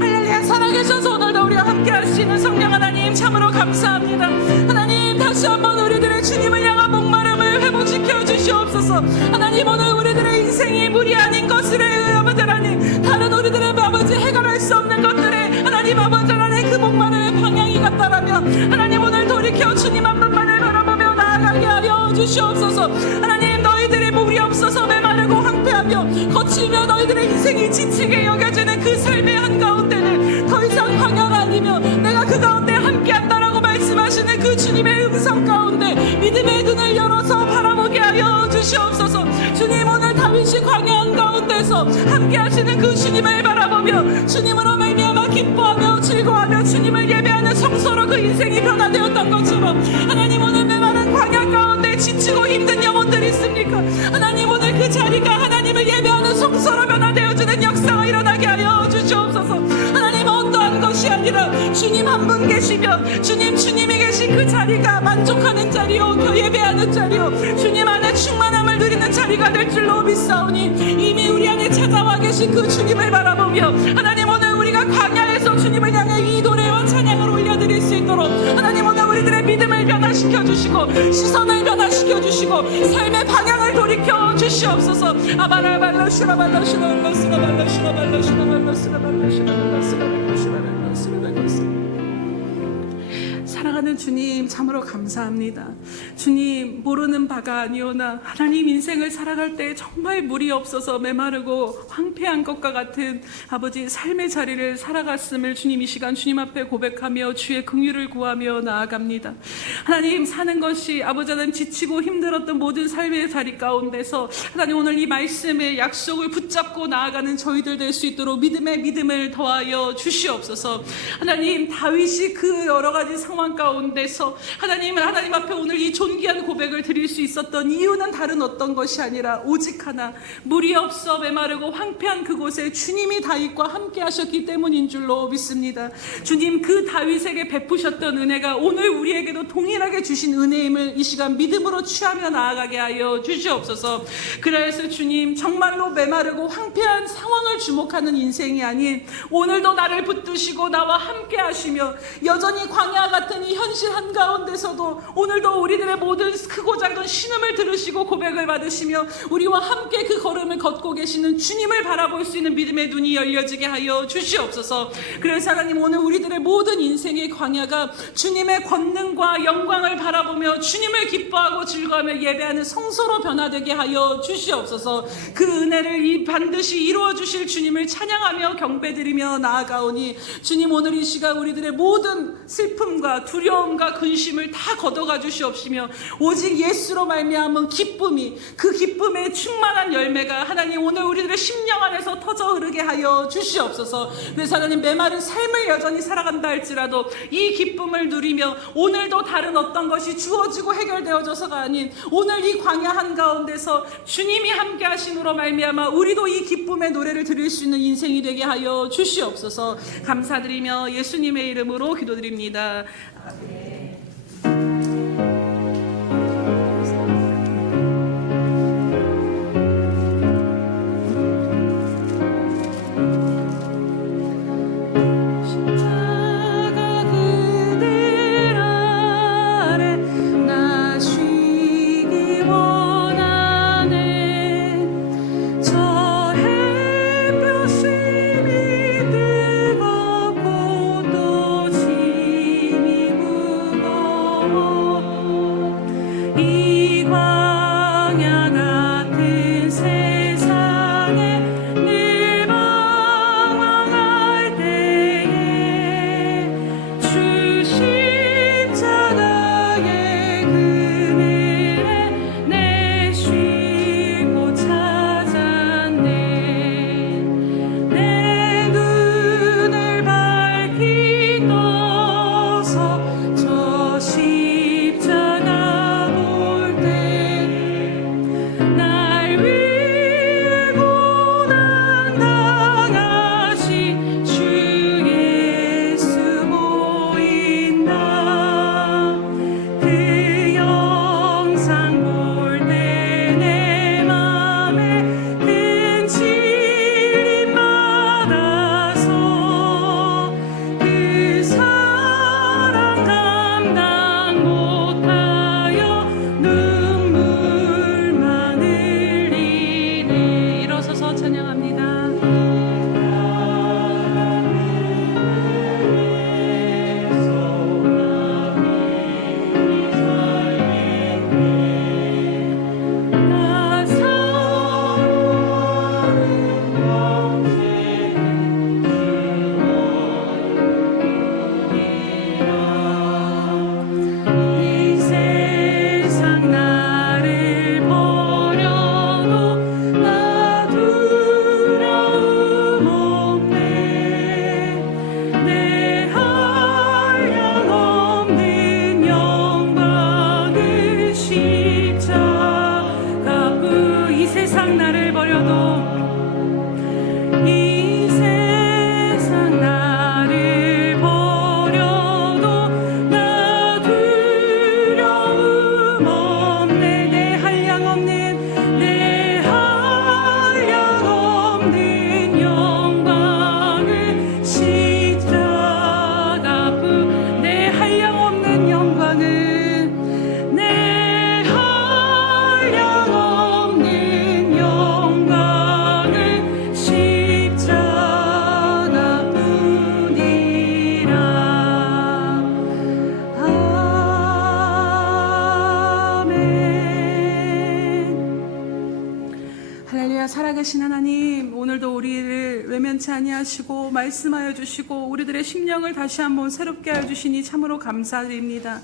할렐루야. 살아계셔서 오늘도 우리와 함께 하시는 성령 하나님 참으로 감사합니다. 하나님, 다시 한번 우리들의 주님을 향한 목마름을 회복시켜 주시옵소서. 하나님, 오늘 우리들의 인생이 물이 아닌 것을 아버지 하나님, 다른 우리들의 아버지 해결할 수 없는 것들에 하나님 아버지 하나님 그 목마름의 방향이 같다라면 하나님 오늘 돌이켜 주님 한 분만을 바라보며 나아가게 하여 주시옵소서. 하나님, 너희들의 물이 없어서 메마르고 황폐하며 거칠며 너희들의 인생이 지치게 여겨지는 그 삶의 한가운데는 더 이상 광야가 아니며 내가 그 가운데 함께한다라고 말씀하시는 그 주님의 음성 가운데 믿음의 눈을 열어서 바라보게 하여 주시옵소서. 주님, 오늘 다윗이 광야 한가운데서 함께하시는 그 주님을 바라보며 주님으로 말미암아 기뻐하며 즐거워하며 주님을 예배하는 성소로 그 인생이 변화되었던 것처럼 하나님, 오늘 메마른 광야 가운데 지치고 힘든 영혼들이 있습니까? 하나님, 오늘 그 자리가 하나님을 예배하는 성소로 변화되어지는 역사가 일어나게 하여 주시옵소서. 하나님, 어떠한 것이 아니라 주님 한 분 계시면 주님이 계신 그 자리가 만족하는 자리요 예배하는 자리요 주님 안에 충만함을 누리는 자리가 될 줄로 믿사오니 이미 우리 안에 찾아와 계신 그 주님을 바라보며 하나님, 오늘 우리가 광야에서 주님을 향해 이 노래와 찬양을 올려드릴 수 있도록 하나님, 오늘 우리들의 믿음을 변화시켜 주시고 시선을 변화시켜 주시고 삶의 방향을 돌이켜 주시옵소서. 사랑하는 주님, 참으로 감사합니다. 주님, 모르는 바가 아니오나 하나님 인생을 살아갈 때 정말 물이 없어서 메마르고 황폐한 것과 같은 아버지 삶의 자리를 살아갔음을 주님 이 시간 주님 앞에 고백하며 주의 긍휼을 구하며 나아갑니다. 하나님, 사는 것이 아버지 하나님 지치고 힘들었던 모든 삶의 자리 가운데서 하나님 오늘 이 말씀의 약속을 붙잡고 나아가는 저희들 될 수 있도록 믿음을 더하여 주시옵소서. 하나님, 다윗이 그 여러 가지 상황 가운데서 하나님 앞에 오늘 이 존귀한 고백을 드릴 수 있었던 이유는 다른 어떤 것이 아니라 오직 하나, 물이 없어 메마르고 황폐한 그곳에 주님이 다윗과 함께 하셨기 때문인 줄로 믿습니다. 주님, 그 다윗에게 베푸셨던 은혜가 오늘 우리에게도 동일하게 주신 은혜임을 이 시간 믿음으로 취하며 나아가게 하여 주시옵소서. 그래서 주님, 정말로 메마르고 황폐한 상황을 주목하는 인생이 아닌 오늘도 나를 붙드시고 나와 함께 하시며 여전히 광야 같은 이 현실 한가운데서도 오늘도 우리들의 모든 크고 작은 신음을 들으시고 고백을 받으시며 우리와 함께 그 걸음을 걷고 계시는 주님을 바라볼 수 있는 믿음의 눈이 열려지게 하여 주시옵소서. 그래서 하나님, 오늘 우리들의 모든 인생의 광야가 주님의 권능과 영광을 바라보며 주님을 기뻐하고 즐거워하며 예배하는 성소로 변화되게 하여 주시옵소서. 그 은혜를 반드시 이루어 주실 주님을 찬양하며 경배드리며 나아가오니, 주님, 오늘 이 시간 우리들의 모든 슬픔과 두려움과 근심을 다 걷어가 주시옵시며 오직 예수로 말미암은 기쁨이, 그 기쁨의 충만한 열매가 하나님 오늘 우리들의 심령 안에서 터져 흐르게 하여 주시옵소서. 그래서 하나님, 메마른 삶을 여전히 살아간다 할지라도 이 기쁨을 누리며 오늘도 다른 어떤 것이 주어지고 해결되어져서가 아닌 오늘 이 광야 한가운데서 주님이 함께 하심으로 말미암아 우리도 이 기쁨의 노래를 들을 수 있는 인생이 되게 하여 주시옵소서. 감사드리며 예수님의 이름으로 기도드립니다. 살아계신 하나님, 오늘도 우리를 외면치 아니하시고 말씀하여 주시고 우리들의 심령을 다시 한번 새롭게 하여 주시니 참으로 감사드립니다.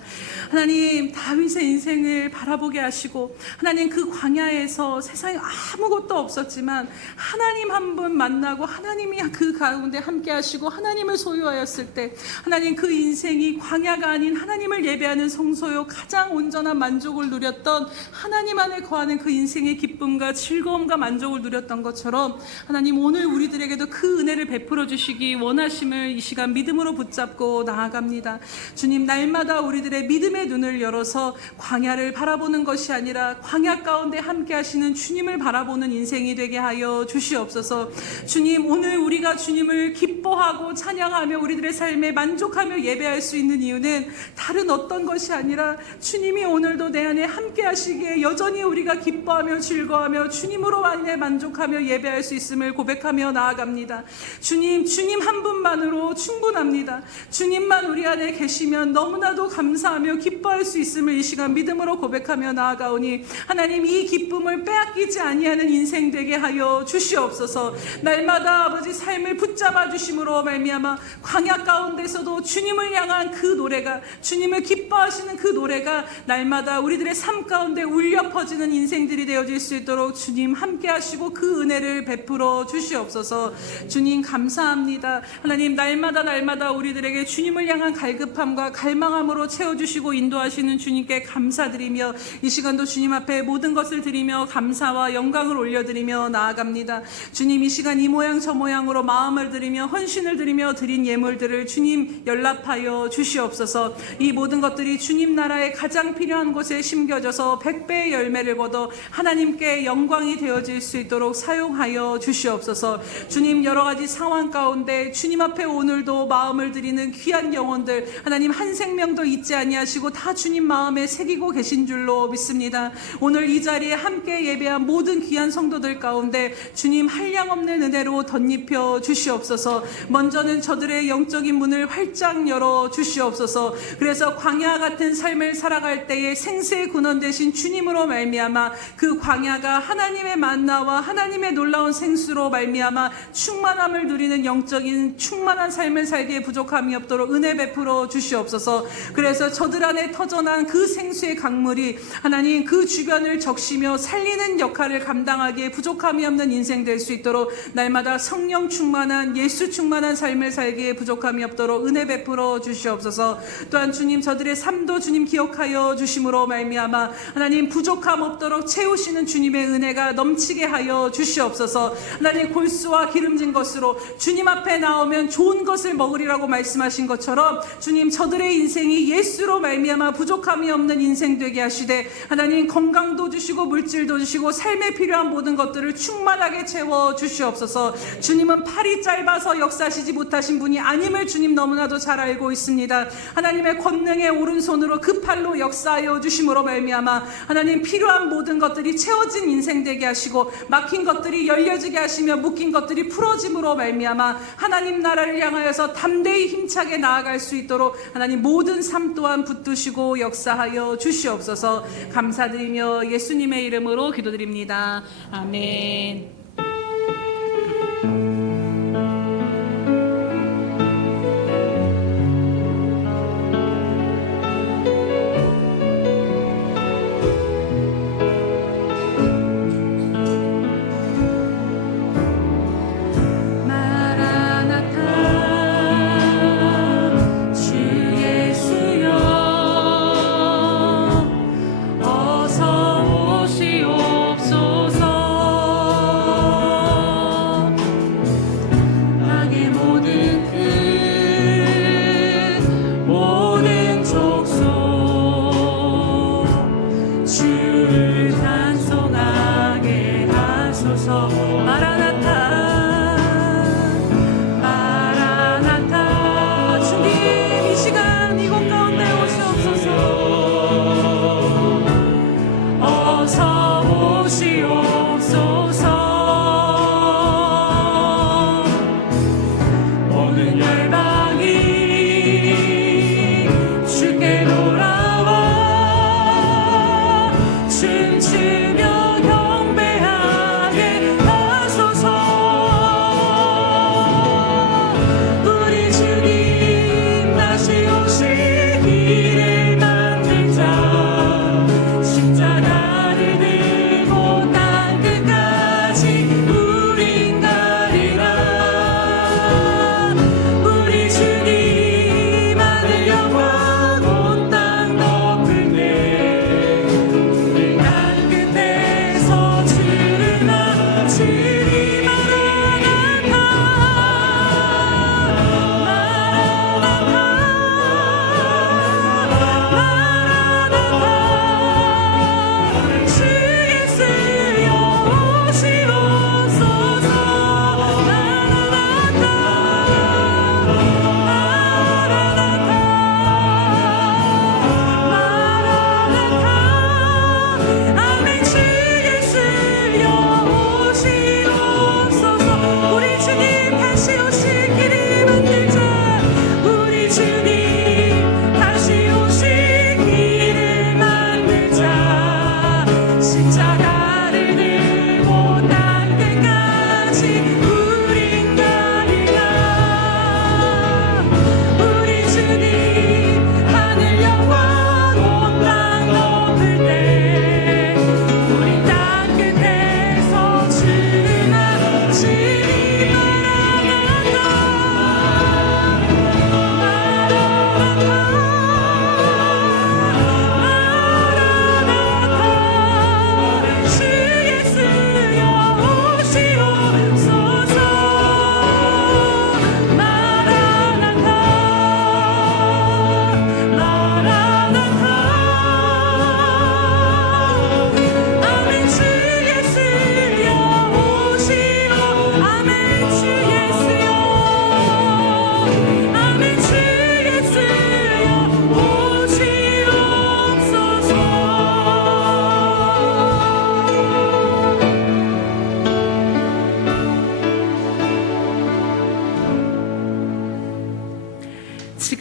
하나님, 다윗의 인생을 바라보게 하시고 하나님, 그 광야에서 세상에 아무것도 없었지만 하나님 한 분 만나고 하나님이 그 가운데 함께 하시고 하나님을 소유하였을 때 하나님, 그 인생이 광야가 아닌 하나님을 예배하는 성소요 가장 온전한 만족을 누렸던 하나님 안에 거하는 그 인생의 기쁨과 즐거움과 기쁨과 만족을 누렸던 것처럼 하나님 오늘 우리들에게도 그 은혜를 베풀어 주시기 원하심을 이 시간 믿음으로 붙잡고 나아갑니다. 주님, 날마다 우리들의 믿음의 눈을 열어서 광야를 바라보는 것이 아니라 광야 가운데 함께 하시는 주님을 바라보는 인생이 되게 하여 주시옵소서. 주님, 오늘 우리가 주님을 기뻐하고 찬양하며 우리들의 삶에 만족하며 예배할 수 있는 이유는 다른 어떤 것이 아니라 주님이 오늘도 내 안에 함께 하시기에 여전히 우리가 기뻐하며 즐거워하며 주님으로 인해 만족하며 예배할 수 있음을 고백하며 나아갑니다. 주님 한 분만으로 충분합니다. 주님만 우리 안에 계시면 너무나도 감사하며 기뻐할 수 있음을 이 시간 믿음으로 고백하며 나아가오니 하나님, 이 기쁨을 빼앗기지 아니하는 인생 되게 하여 주시옵소서. 날마다 아버지 삶을 붙잡아 주심으로 말미암아 광야 가운데서도 주님을 향한 그 노래가, 주님을 기뻐하시는 그 노래가 날마다 우리들의 삶 가운데 울려 퍼지는 인생들이 되어질 수 있도록 주님 함께 하시고 그 은혜를 베풀어 주시옵소서. 주님 감사합니다. 하나님, 날마다 우리들에게 주님을 향한 갈급함과 갈망함으로 채워주시고 인도하시는 주님께 감사드리며 이 시간도 주님 앞에 모든 것을 드리며 감사와 영광을 올려드리며 나아갑니다. 주님, 이 시간 이 모양 저 모양으로 마음을 드리며 헌신을 드리며 드린 예물들을 주님 연락하여 주시옵소서. 이 모든 것들이 주님 나라에 가장 필요한 곳에 심겨져서 100배의 열매를 거둬 하나님께 영광이 되어질 수 있도록 사용하여 주시옵소서. 주님, 여러 가지 상황 가운데 주님 앞에 오늘도 마음을 드리는 귀한 영혼들 하나님 한 생명도 잊지 아니하시고 다 주님 마음에 새기고 계신 줄로 믿습니다. 오늘 이 자리에 함께 예배한 모든 귀한 성도들 가운데 주님 한량없는 은혜로 덧입혀 주시옵소서. 먼저는 저들의 영적인 문을 활짝 열어 주시옵소서. 그래서 광야 같은 삶을 살아갈 때에 생수의 근원 되신 주님으로 말미암아 그 광야가 하나님의 만나와 하나님의 놀라운 생수로 말미암아 충만함을 누리는 영적인 충만한 삶을 살기에 부족함이 없도록 은혜 베풀어 주시옵소서. 그래서 저들 안에 터져난 그 생수의 강물이 하나님 그 주변을 적시며 살리는 역할을 감당하기에 부족함이 없는 인생 될 수 있도록 날마다 성령 충만한 예수 충만한 삶을 살기에 부족함이 없도록 은혜 베풀어 주시옵소서. 또한 주님, 저들의 삶도 주님 기억하여 주심으로 말미암아 하나님 부족함 없도록 채우시는 주님의 은혜가 넘치게 하여 주시옵소서. 하나님, 골수와 기름진 것으로 주님 앞에 나오면 좋은 것을 먹으리라고 말씀하신 것처럼 주님, 저들의 인생이 예수로 말미암아 부족함이 없는 인생 되게 하시되 하나님 건강도 주시고 물질도 주시고 삶에 필요한 모든 것들을 충만하게 채워 주시옵소서. 주님은 팔이 짧아서 역사하시지 못하신 분이 아님을 주님 너무나도 잘 알고 있습니다. 하나님의 권능의 오른손으로 그 팔로 역사하여 주심으로 말미암아 하나님 필요한 모든 것들이 채워진 인생 되게 하시고 막힌 것들이 열려지게 하시며 묶인 것들이 풀어짐으로 말미암아 하나님 나라를 향하여서 담대히 힘차게 나아갈 수 있도록 하나님 모든 삶 또한 붙드시고 역사하여 주시옵소서. 감사드리며 예수님의 이름으로 기도드립니다. 아멘. 어서 오시옵소서.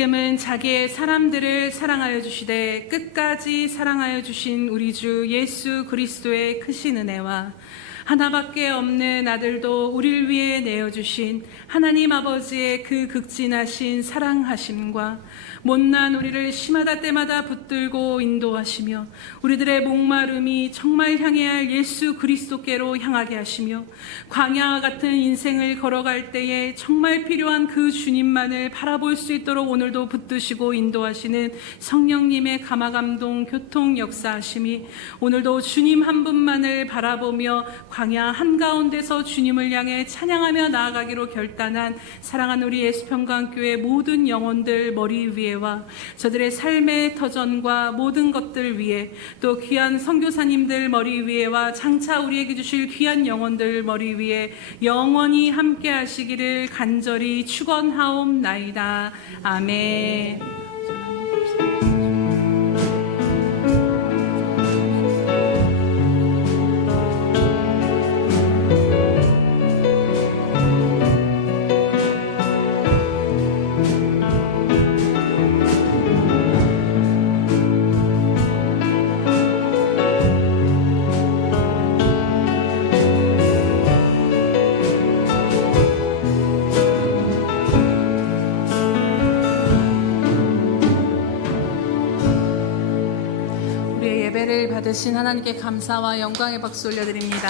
지금은 자기의 사람들을 사랑하여 주시되 끝까지 사랑하여 주신 우리 주 예수 그리스도의 크신 은혜와 하나밖에 없는 아들도 우리를 위해 내어주신 하나님 아버지의 그 극진하신 사랑하심과 못난 우리를 시마다 때마다 붙들고 인도하시며 우리들의 목마름이 정말 향해야 할 예수 그리스도께로 향하게 하시며 광야 같은 인생을 걸어갈 때에 정말 필요한 그 주님만을 바라볼 수 있도록 오늘도 붙드시고 인도하시는 성령님의 감화감동 교통 역사하심이 오늘도 주님 한 분만을 바라보며 광야 한가운데서 주님을 향해 찬양하며 나아가기로 결단한 사랑하는 우리 예수평강교회 모든 영혼들 머리 위에와 저들의 삶의 터전과 모든 것들 위에 또 귀한 선교사님들 머리 위에와 장차 우리에게 주실 귀한 영혼들 머리 위에 영원히 함께 하시기를 간절히 축원하옵나이다. 아멘. 우리의 예배를 받으신 하나님께 감사와 영광의 박수 올려드립니다.